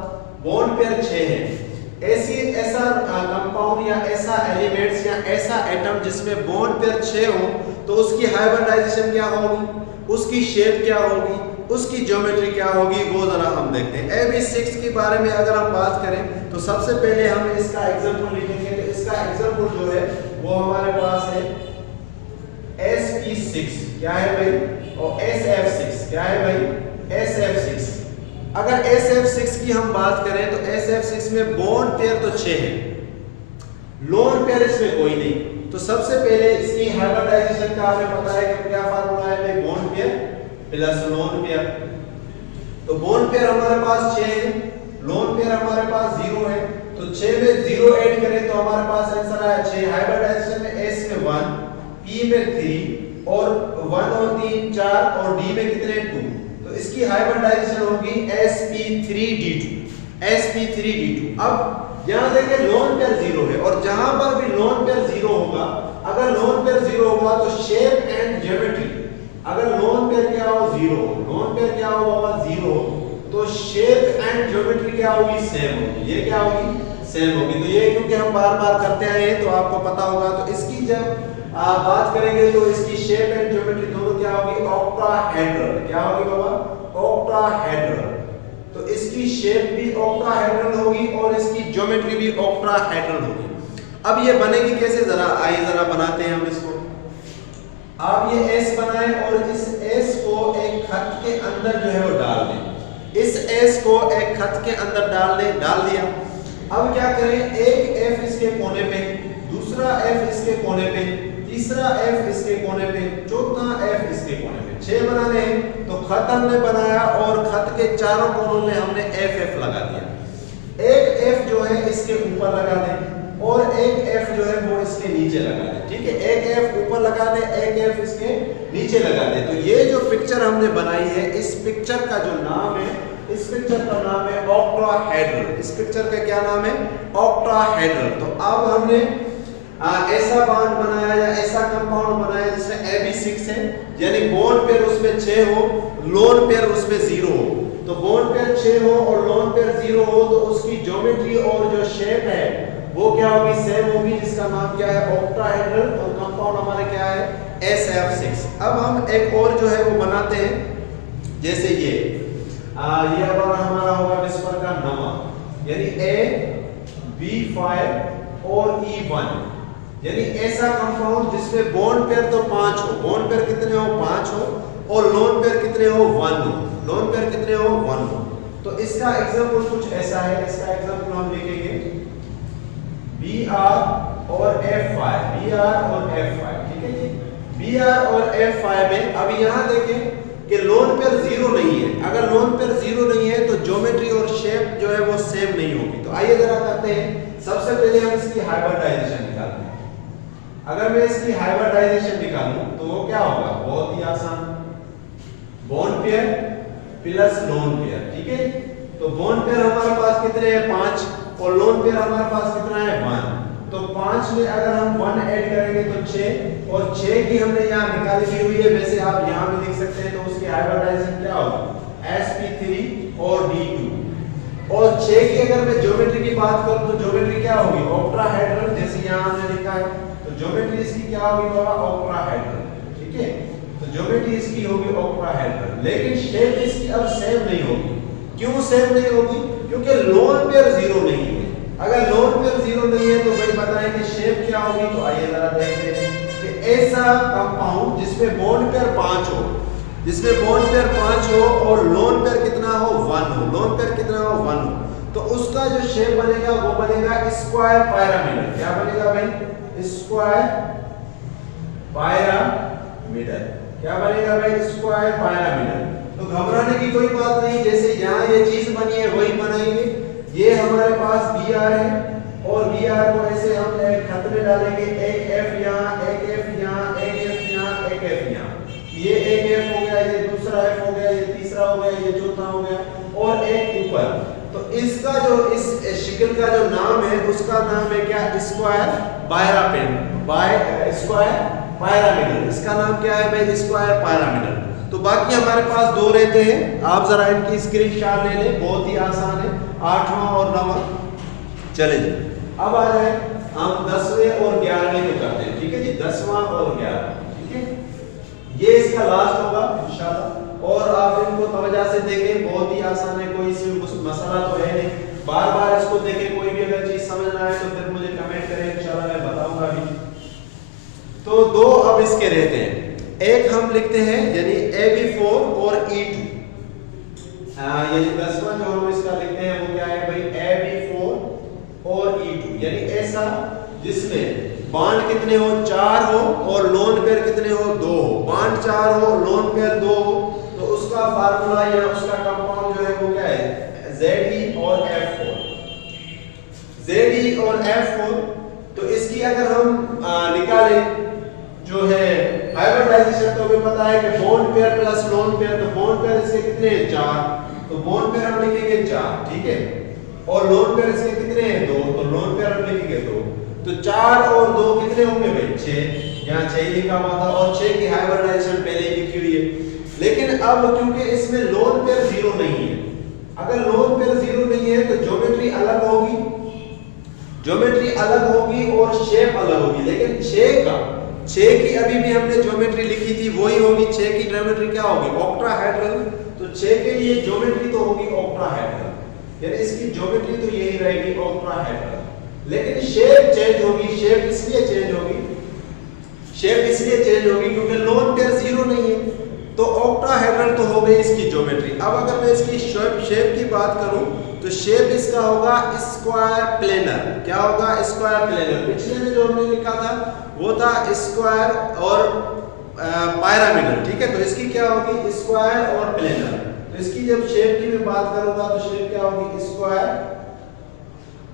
बॉन्ड पेयर 6 है। ऐसा कंपाउंड या ऐसा एलिमेंट्स या ऐसा एटम जिसमें बॉन्ड पेयर 6 हो तो उसकी हाइब्रिडाइजेशन क्या होगी, उसकी शेप क्या होगी, उसकी ज्योमेट्री क्या होगी, वो जरा हम देखते हैं। AB6 के बारे में अगर हम बात करें तो सबसे पहले हम इसका एग्जांपल लिखेंगे। तो इसका एग्जांपल जो है वो हमारे पास है SP6, क्या है भाई, और SF6, क्या है भाई, SF6। अगर SF6 की हम बात करें तो SF6 में बॉन्ड पेयर तो 6 है, लोन पेयर इसमें कोई नहीं। तो सबसे पहले इसकी हाइब्रिडाइजेशन का हमें पता है कि क्या फार्मूला है भाई, bond pair plus lone pair. तो बॉन्ड पेयर हमारे पास 6 है, लोन पेयर हमारे पास 0 है। तो 6 में 0 ऐड करें तो हमारे पास आंसर आया 6। हाइब्रिडाइजेशन में S में 1, P में 3 और 1 और 3 4 और D में कितने 2। तो इसकी हाइब्रिडाइजेशन होगी sp3d2, sp3d2। अब यहां देखें लोन पेयर 0 है और जहां पर भी लोन पेयर 0 होगा, अगर लोन पेयर 0 होगा तो शेप एंड ज्योमेट्री, अगर लोन पेयर क्या हो 0, लोन पेयर क्या होगा 0, तो शेप एंड ज्योमेट्री क्या होगी, सेम होगी। ये क्या होगी, सेम होगी। तो ये क्योंकि हम बार बार करते आए हैं तो आपको पता होगा। तो इसकी जब बात करेंगे तो इसकी शेप एंड ज्योमेट्री दोनों क्या होगी, ऑक्टाहेड्रल। क्या होगी बाबा, ऑक्टाहेड्रल। तो इसकी शेप भी ऑक्टाहेड्रल होगी और इसकी ज्योमेट्री भी ऑक्टाहेड्रल होगी। अब ये बनेगी कैसे, जरा आइए जरा बनाते हैं हम इसको। आप ये S बनाएं और इस S को एक खत के अंदर जो है वो डाल दें। इस S को एक खत के अंदर डाल दें, डाल दिया। अब क्या करें, एक F इसके कोने पे, दूसरा F इसके कोने पे, तीसरा F इसके कोने पे, चौथा F इसके कोने पे। 6 बनाने हैं तो खत हमने बनाया और खत के चारों कोनों में हमने FF लगा दिया। एक F जो है इसके ऊपर लगा दें और एक F जो है वो इसके नीचे लगा दें, ठीक है। एक F ऊपर लगा दें, एक F इसके नीचे लगा दें। तो ये जो पिक्चर हमने बनाई है, इस पिक्चर का जो नाम है इस पिक्चर का नाम है ऑक्टाहेड्रल। इस पिक्चर का क्या नाम है? ऑक्टाहेड्रल। तो अब हमने ऐसा बॉन्ड बनाया या ऐसा कंपाउंड बनाया जिसमें AB6 है, यानी बॉन्ड पेयर उसमें 6 हो, लोन पेयर उसमें 0 हो। तो बॉन्ड पेयर 6 हो और लोन पेयर 0 हो तो उसकी ज्योमेट्री और जो शेप है वो क्या होगी? सेम होगी, जिसका नाम क्या है? ऑक्टाहेड्रल। और कंपाउंड हमारा क्या है? SF6। अब हम एक और जो है वो बनाते हैं, जैसे ये अब हमारा होगा विस्पर का नंबर, यानी AB5 और E1, यानी ऐसा कंपाउंड जिसमें बॉन्ड पेयर तो 5 हो, बॉन्ड पेयर कितने हो? 5 हो, और लोन पेयर कितने हो? 1 हो। लोन पेयर कितने हो? 1 हो। तो इसका एग्जांपल कुछ ऐसा है, इसका एग्जांपल हम लिखेंगे Br और F5, Br और F5, ठीक है जी। Br और F5 में अब यहां देखें कि लोन पेयर 0 नहीं है। अगर लोन पेयर 0 नहीं है तो ज्योमेट्री और शेप जो है वो सेम नहीं होगी। तो आइए जरा करते हैं। सबसे पहले हम इसकी हाइब्रिडाइजेशन निकालते हैं। अगर मैं इसकी हाइब्रिडाइजेशन निकालूं तो वो क्या होगा? बहुत ही आसान, bond pair plus lone pair, ठीक है। तो बॉन्ड पेयर हमारे पास कितने हैं? 5, और लोन पेयर हमारे पास कितना है? 1। तो 5 में अगर हम 1 ऐड करेंगे तो 6, और 6 की हमने यहाँ निकाली भी हुई है, वैसे आप यहाँ भी लिख सकते हैं। तो उसकी हाइब्रिडाइजेशन क्या होगी? sp3 और d2। और 6 की अगर मैं ज्योमेट्री की बात करूं तो ज्योमेट्री क्या होगी? ऑक्टाहेड्रल, जैसे यहाँ हमने लिखा है। तो ज्योमेट्री इसकी क्या होगी बाबा? ऑक्टाहेड्रल, ठीक है। तो ज्योमेट्री इसकी होगी ऑक्टाहेड्रल, लेकिन शेप इसकी अब सेम नहीं होगी। क्यों सेम नहीं होगी? क्योंकि लोन पेयर 0 नहीं है। अगर लोन पेयर 0 नहीं है तो भाई बताएं कि शेप क्या होगी। तो आइए जरा देखते हैं कि ऐसा कंपाउंड जिसमें बॉन्ड पेयर 5 हो, जिसमें बॉन्ड पेयर 5 हो और लोन पेयर कितना हो? 1 हो। लोन पेयर कितना हो? 1 हो। तो उसका जो शेप बनेगा वो बनेगा स्क्वायर पिरामिडल। क्या बनेगा भाई? Square pyramidal. क्या बनेगा भाई? Square pyramidal. तो घबराने की कोई बात नहीं, जैसे यहाँ ये चीज बनी है वही बनाएंगे। ये हमारे पास Br है, और Br को ऐसे हम एक खत में डालेंगे, एक F यहाँ, एक F यहाँ, एक F यहाँ, एक F यहाँ। ये एक F हो गया, ये दूसरा F हो गया, ये तीसरा हो गया, ये चौथा हो गया, और एक ऊपर। तो इसका जो इस शिकल का जो नाम है उसका नाम है क्या? Square pyramidal. इसका नाम क्या है भाई? Square pyramidal. तो बाकी हमारे पास 2 रहते हैं, आप जरा इनकी स्क्रीनशॉट ले लें, बहुत ही आसान है, 8वां और 9वां। चले जी, अब आ जाए हम 10वें और 11वें को करते हैं, ठीक है जी। 10वां और 11वां, ठीक है। ये इसका लास्ट होगा इंशाल्लाह, और आप इनको तवज्जो से देखें, बहुत ही आसान है, कोई सी मसला तो है नहीं। बार बार इसको देखें, कोई भी अगर चीज समझ ना आए तो फिर मुझे कमेंट करें, इंशाल्लाह मैं बताऊंगा भी। तो 2 अब इसके रहते हैं, एक हम लिखते हैं यानी AB4 और E2, यानी 10वां जो हम इसका लिखते हैं वो क्या है भाई? AB4 और E2, यानी ऐसा जिसमें बॉन्ड कितने हो? 4 हो, और लोन पेयर कितने हो? 2 हो। बॉन्ड 4 हो, लोन पेयर 2 हो, तो उसका फार्मूला या उसका कंपाउंड जो है वो क्या है? Ze और F4। Ze और F4। तो इसकी अगर हम निकालें जो है हाइब्रिडाइजेशन, तो हमें पता है कि bond pair plus lone pair, तो बॉन्ड पेयर इसके कितने हैं? 4, तो बॉन्ड पेयर हम लिखेंगे 4, ठीक है। और लोन पेयर इसके कितने हैं? 2, तो लोन पेयर हम लिखेंगे 2। तो 4 और 2 कितने होंगे भाई? 6। यहाँ 6 लिखा हुआ था, और 6 की हाइब्रिडाइजेशन पहले ही लिखी हुई है। लेकिन अब क्योंकि इसमें लोन पेयर 0 नहीं है, अगर लोन पेयर 0 नहीं है तो ज्योमेट्री अलग होगी, ज्योमेट्री अलग होगी और शेप अलग होगी। लेकिन 6 की अभी भी हमने ज्योमेट्री लिखी थी वही होगी। 6 की ज्योमेट्री क्या होगी? ऑक्टाहेड्रल। तो 6 के लिए ज्योमेट्री तो होगी ऑक्टाहेड्रल, यानी इसकी ज्योमेट्री तो यही रहेगी ऑक्टाहेड्रल, लेकिन शेप चेंज होगी। शेप इसलिए चेंज होगी क्योंकि लोन पेयर 0 नहीं है, तो ऑक्टाहेड्रल तो हो गई इसकी ज्योमेट्री। अब अगर मैं इसकी शेप की बात करूं तो शेप इसका होगा स्क्वायर प्लेनर। क्या होगा? Square planar. पिछले में जो हमने लिखा था वो था स्क्वायर और पिरामिडल, ठीक है। तो इसकी क्या होगी? स्क्वायर और प्लेनर। तो इसकी जब शेप की मैं बात करूंगा तो शेप क्या होगी? स्क्वायर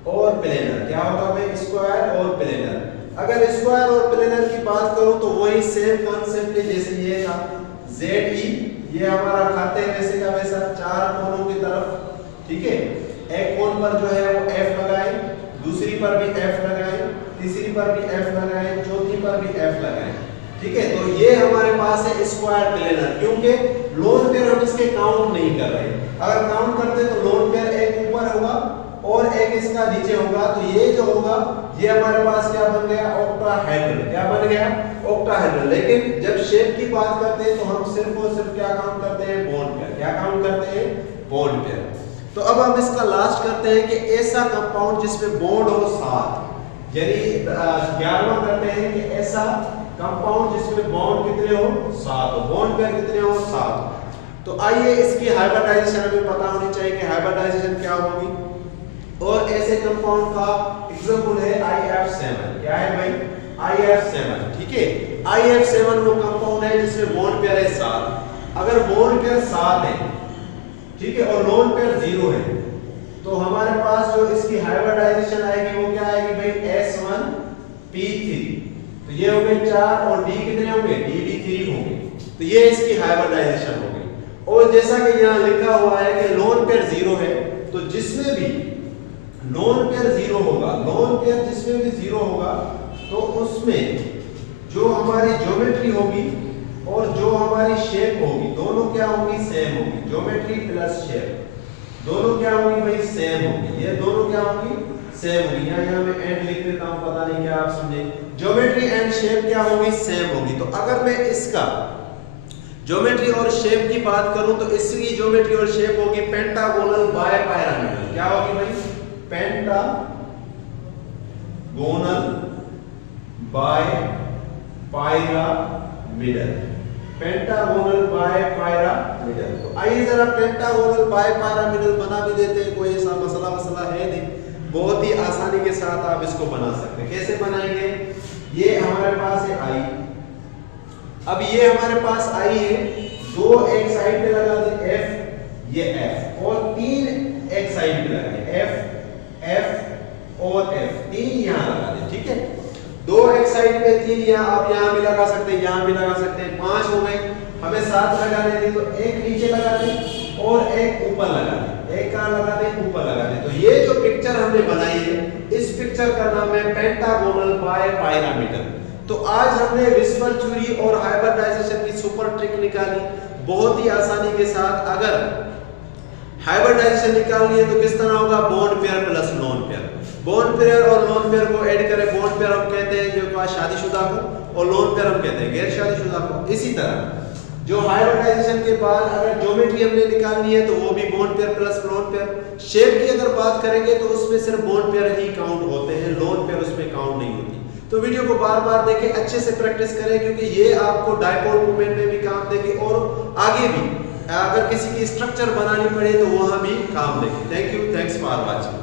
और प्लेनर। क्या होगा भाई? स्क्वायर और प्लेनर। अगर स्क्वायर और प्लेनर की बात करूं तो वही सेम कॉन्सेप्ट है जैसे ये था ZE, ये हमारा खाते हैं वैसे का वैसा 4 कोनों की तरफ, ठीक है। एक कोन पर जो है वो F लगाए, दूसरी पर भी F लगाए, तीसरी पर भी F लगाए, चौथी पर भी F लगाए, ठीक है। तो ये हमारे पास है स्क्वायर प्लेनर, क्योंकि लोन पेयर हम इसके काउंट नहीं कर रहे। अगर काउंट करते तो लोन पेयर एक ऊपर होगा और एक इसका नीचे होगा, तो ये जो होगा ये हमारे पास क्या बन गया, ऑक्टाहेड्रल। क्या बन गया, ऑक्टाहेड्रल। लेकिन जब शेप की बात करते हैं तो हम सिर्फ और सिर्फ क्या काउंट करते हैं, बॉन्ड पेयर। क्या काउंट करते हैं, बॉन्ड पेयर। तो अब हम इसका लास्ट करते हैं कि ऐसा कंपाउंड जिसमें बॉन्ड हो 7, यानी 11वां करते हैं कि ऐसा कंपाउंड जिसमें बॉन्ड कितने हो, 7 हो, बॉन्ड पेयर कितने हो, 7। तो आइए इसकी हाइब्रिडाइजेशन हमें पता होनी चाहिए कि हाइब्रिडाइजेशन क्या होगी। और ऐसे कंपाउंड का एग्जांपल है IF7। क्या है भाई, IF7, ठीक है। IF7 वो कंपाउंड है जिसमें बॉन्ड पेयर है 7। अगर बॉन्ड पेयर 7 है, ठीक है, और लोन पेयर 0 है, तो हमारे पास जो इसकी हाइब्रिडाइजेशन आएगी वो क्या आएगी भाई, S1P3। तो ये हो गए 4 और D कितने होंगे, D भी 3 होंगे। तो ये इसकी हाइब्रिडाइजेशन हो गई। और जैसा कि यहाँ लिखा हुआ है कि लोन पेयर 0 है, तो जिसमें भी लोन पेयर 0 होगा, लोन पेयर जिसमें भी 0 होगा, तो उसमें जो हमारी ज्योमेट्री होगी और जो हमारी शेप होगी, दोनों क्या होंगी, सेम होगी। ज्योमेट्री प्लस शेप दोनों क्या होंगी भाई, सेम होगी। ये दोनों क्या होंगी, सेम होगी। यहाँ मैं एंड लिख देता हूँ, पता नहीं क्या आप समझे। ज्योमेट्री एंड शेप क्या होगी, सेम होगी। तो अगर मैं इसका ज्योमेट्री और शेप की बात करूं तो इसकी ज्योमेट्री और शेप होगी पेंटागोनल बाय पायरामिडल। क्या होगी भाई, pentagonal bipyramidal, pentagonal bipyramidal. तो आइए जरा पेंटागोनल बाय पायरामिडल बना भी देते हैं। कोई ऐसा मसला है नहीं, बहुत ही आसानी के साथ आप इसको बना सकते हैं। कैसे बनाएंगे, ये हमारे पास है I। अब ये हमारे पास I है, 2 एक साइड पे लगा दे F, ये F, और 3 एक साइड पे लगाए F, F और F, 3 यहाँ लगा दे, ठीक है। 2 एक साइड पे, 3 यहाँ, आप यहाँ भी लगा सकते हैं, यहाँ भी लगा सकते हैं। 5 हो गए, हमें 7 लगाने थे, तो एक नीचे लगा दे और एक ऊपर लगा दे। एक कहाँ लगा दे, ऊपर लगा दे। तो ये जो पिक्चर हमने बनाई है, इस पिक्चर का नाम है पेंटागोनल बाय पायरामिडल। तो आज हमने विस्पर थ्योरी और हाइब्रिडाइजेशन की सुपर ट्रिक निकाली बहुत ही आसानी के साथ। अगर हाइब्रिडाइजेशन निकालनी है तो किस तरह होगा, bond pair plus lone pair. Bond pair और लोन पेयर को ऐड करें, बॉन्ड पेयर हम कहते हैं जो शादीशुदा को, और लोन पेयर हम कहते हैं गैर शादीशुदा को। इसी तरह जो हाइब्रिडाइजेशन के बाद अगर ज्योमेट्री हमने निकालनी है तो वो भी bond pair plus lone pair. Shape की अगर बात करेंगे तो उसमें सिर्फ बॉन्ड पेयर ही काउंट होते हैं, लोन पेयर उसमें काउंट नहीं होती। तो वीडियो को बार बार देखें, अच्छे से प्रैक्टिस करें, क्योंकि ये आपको डायपोल मूवमेंट में भी काम देगी और आगे भी अगर किसी की स्ट्रक्चर बनानी पड़े तो वहां भी काम देगी। Thank you, thanks for watching.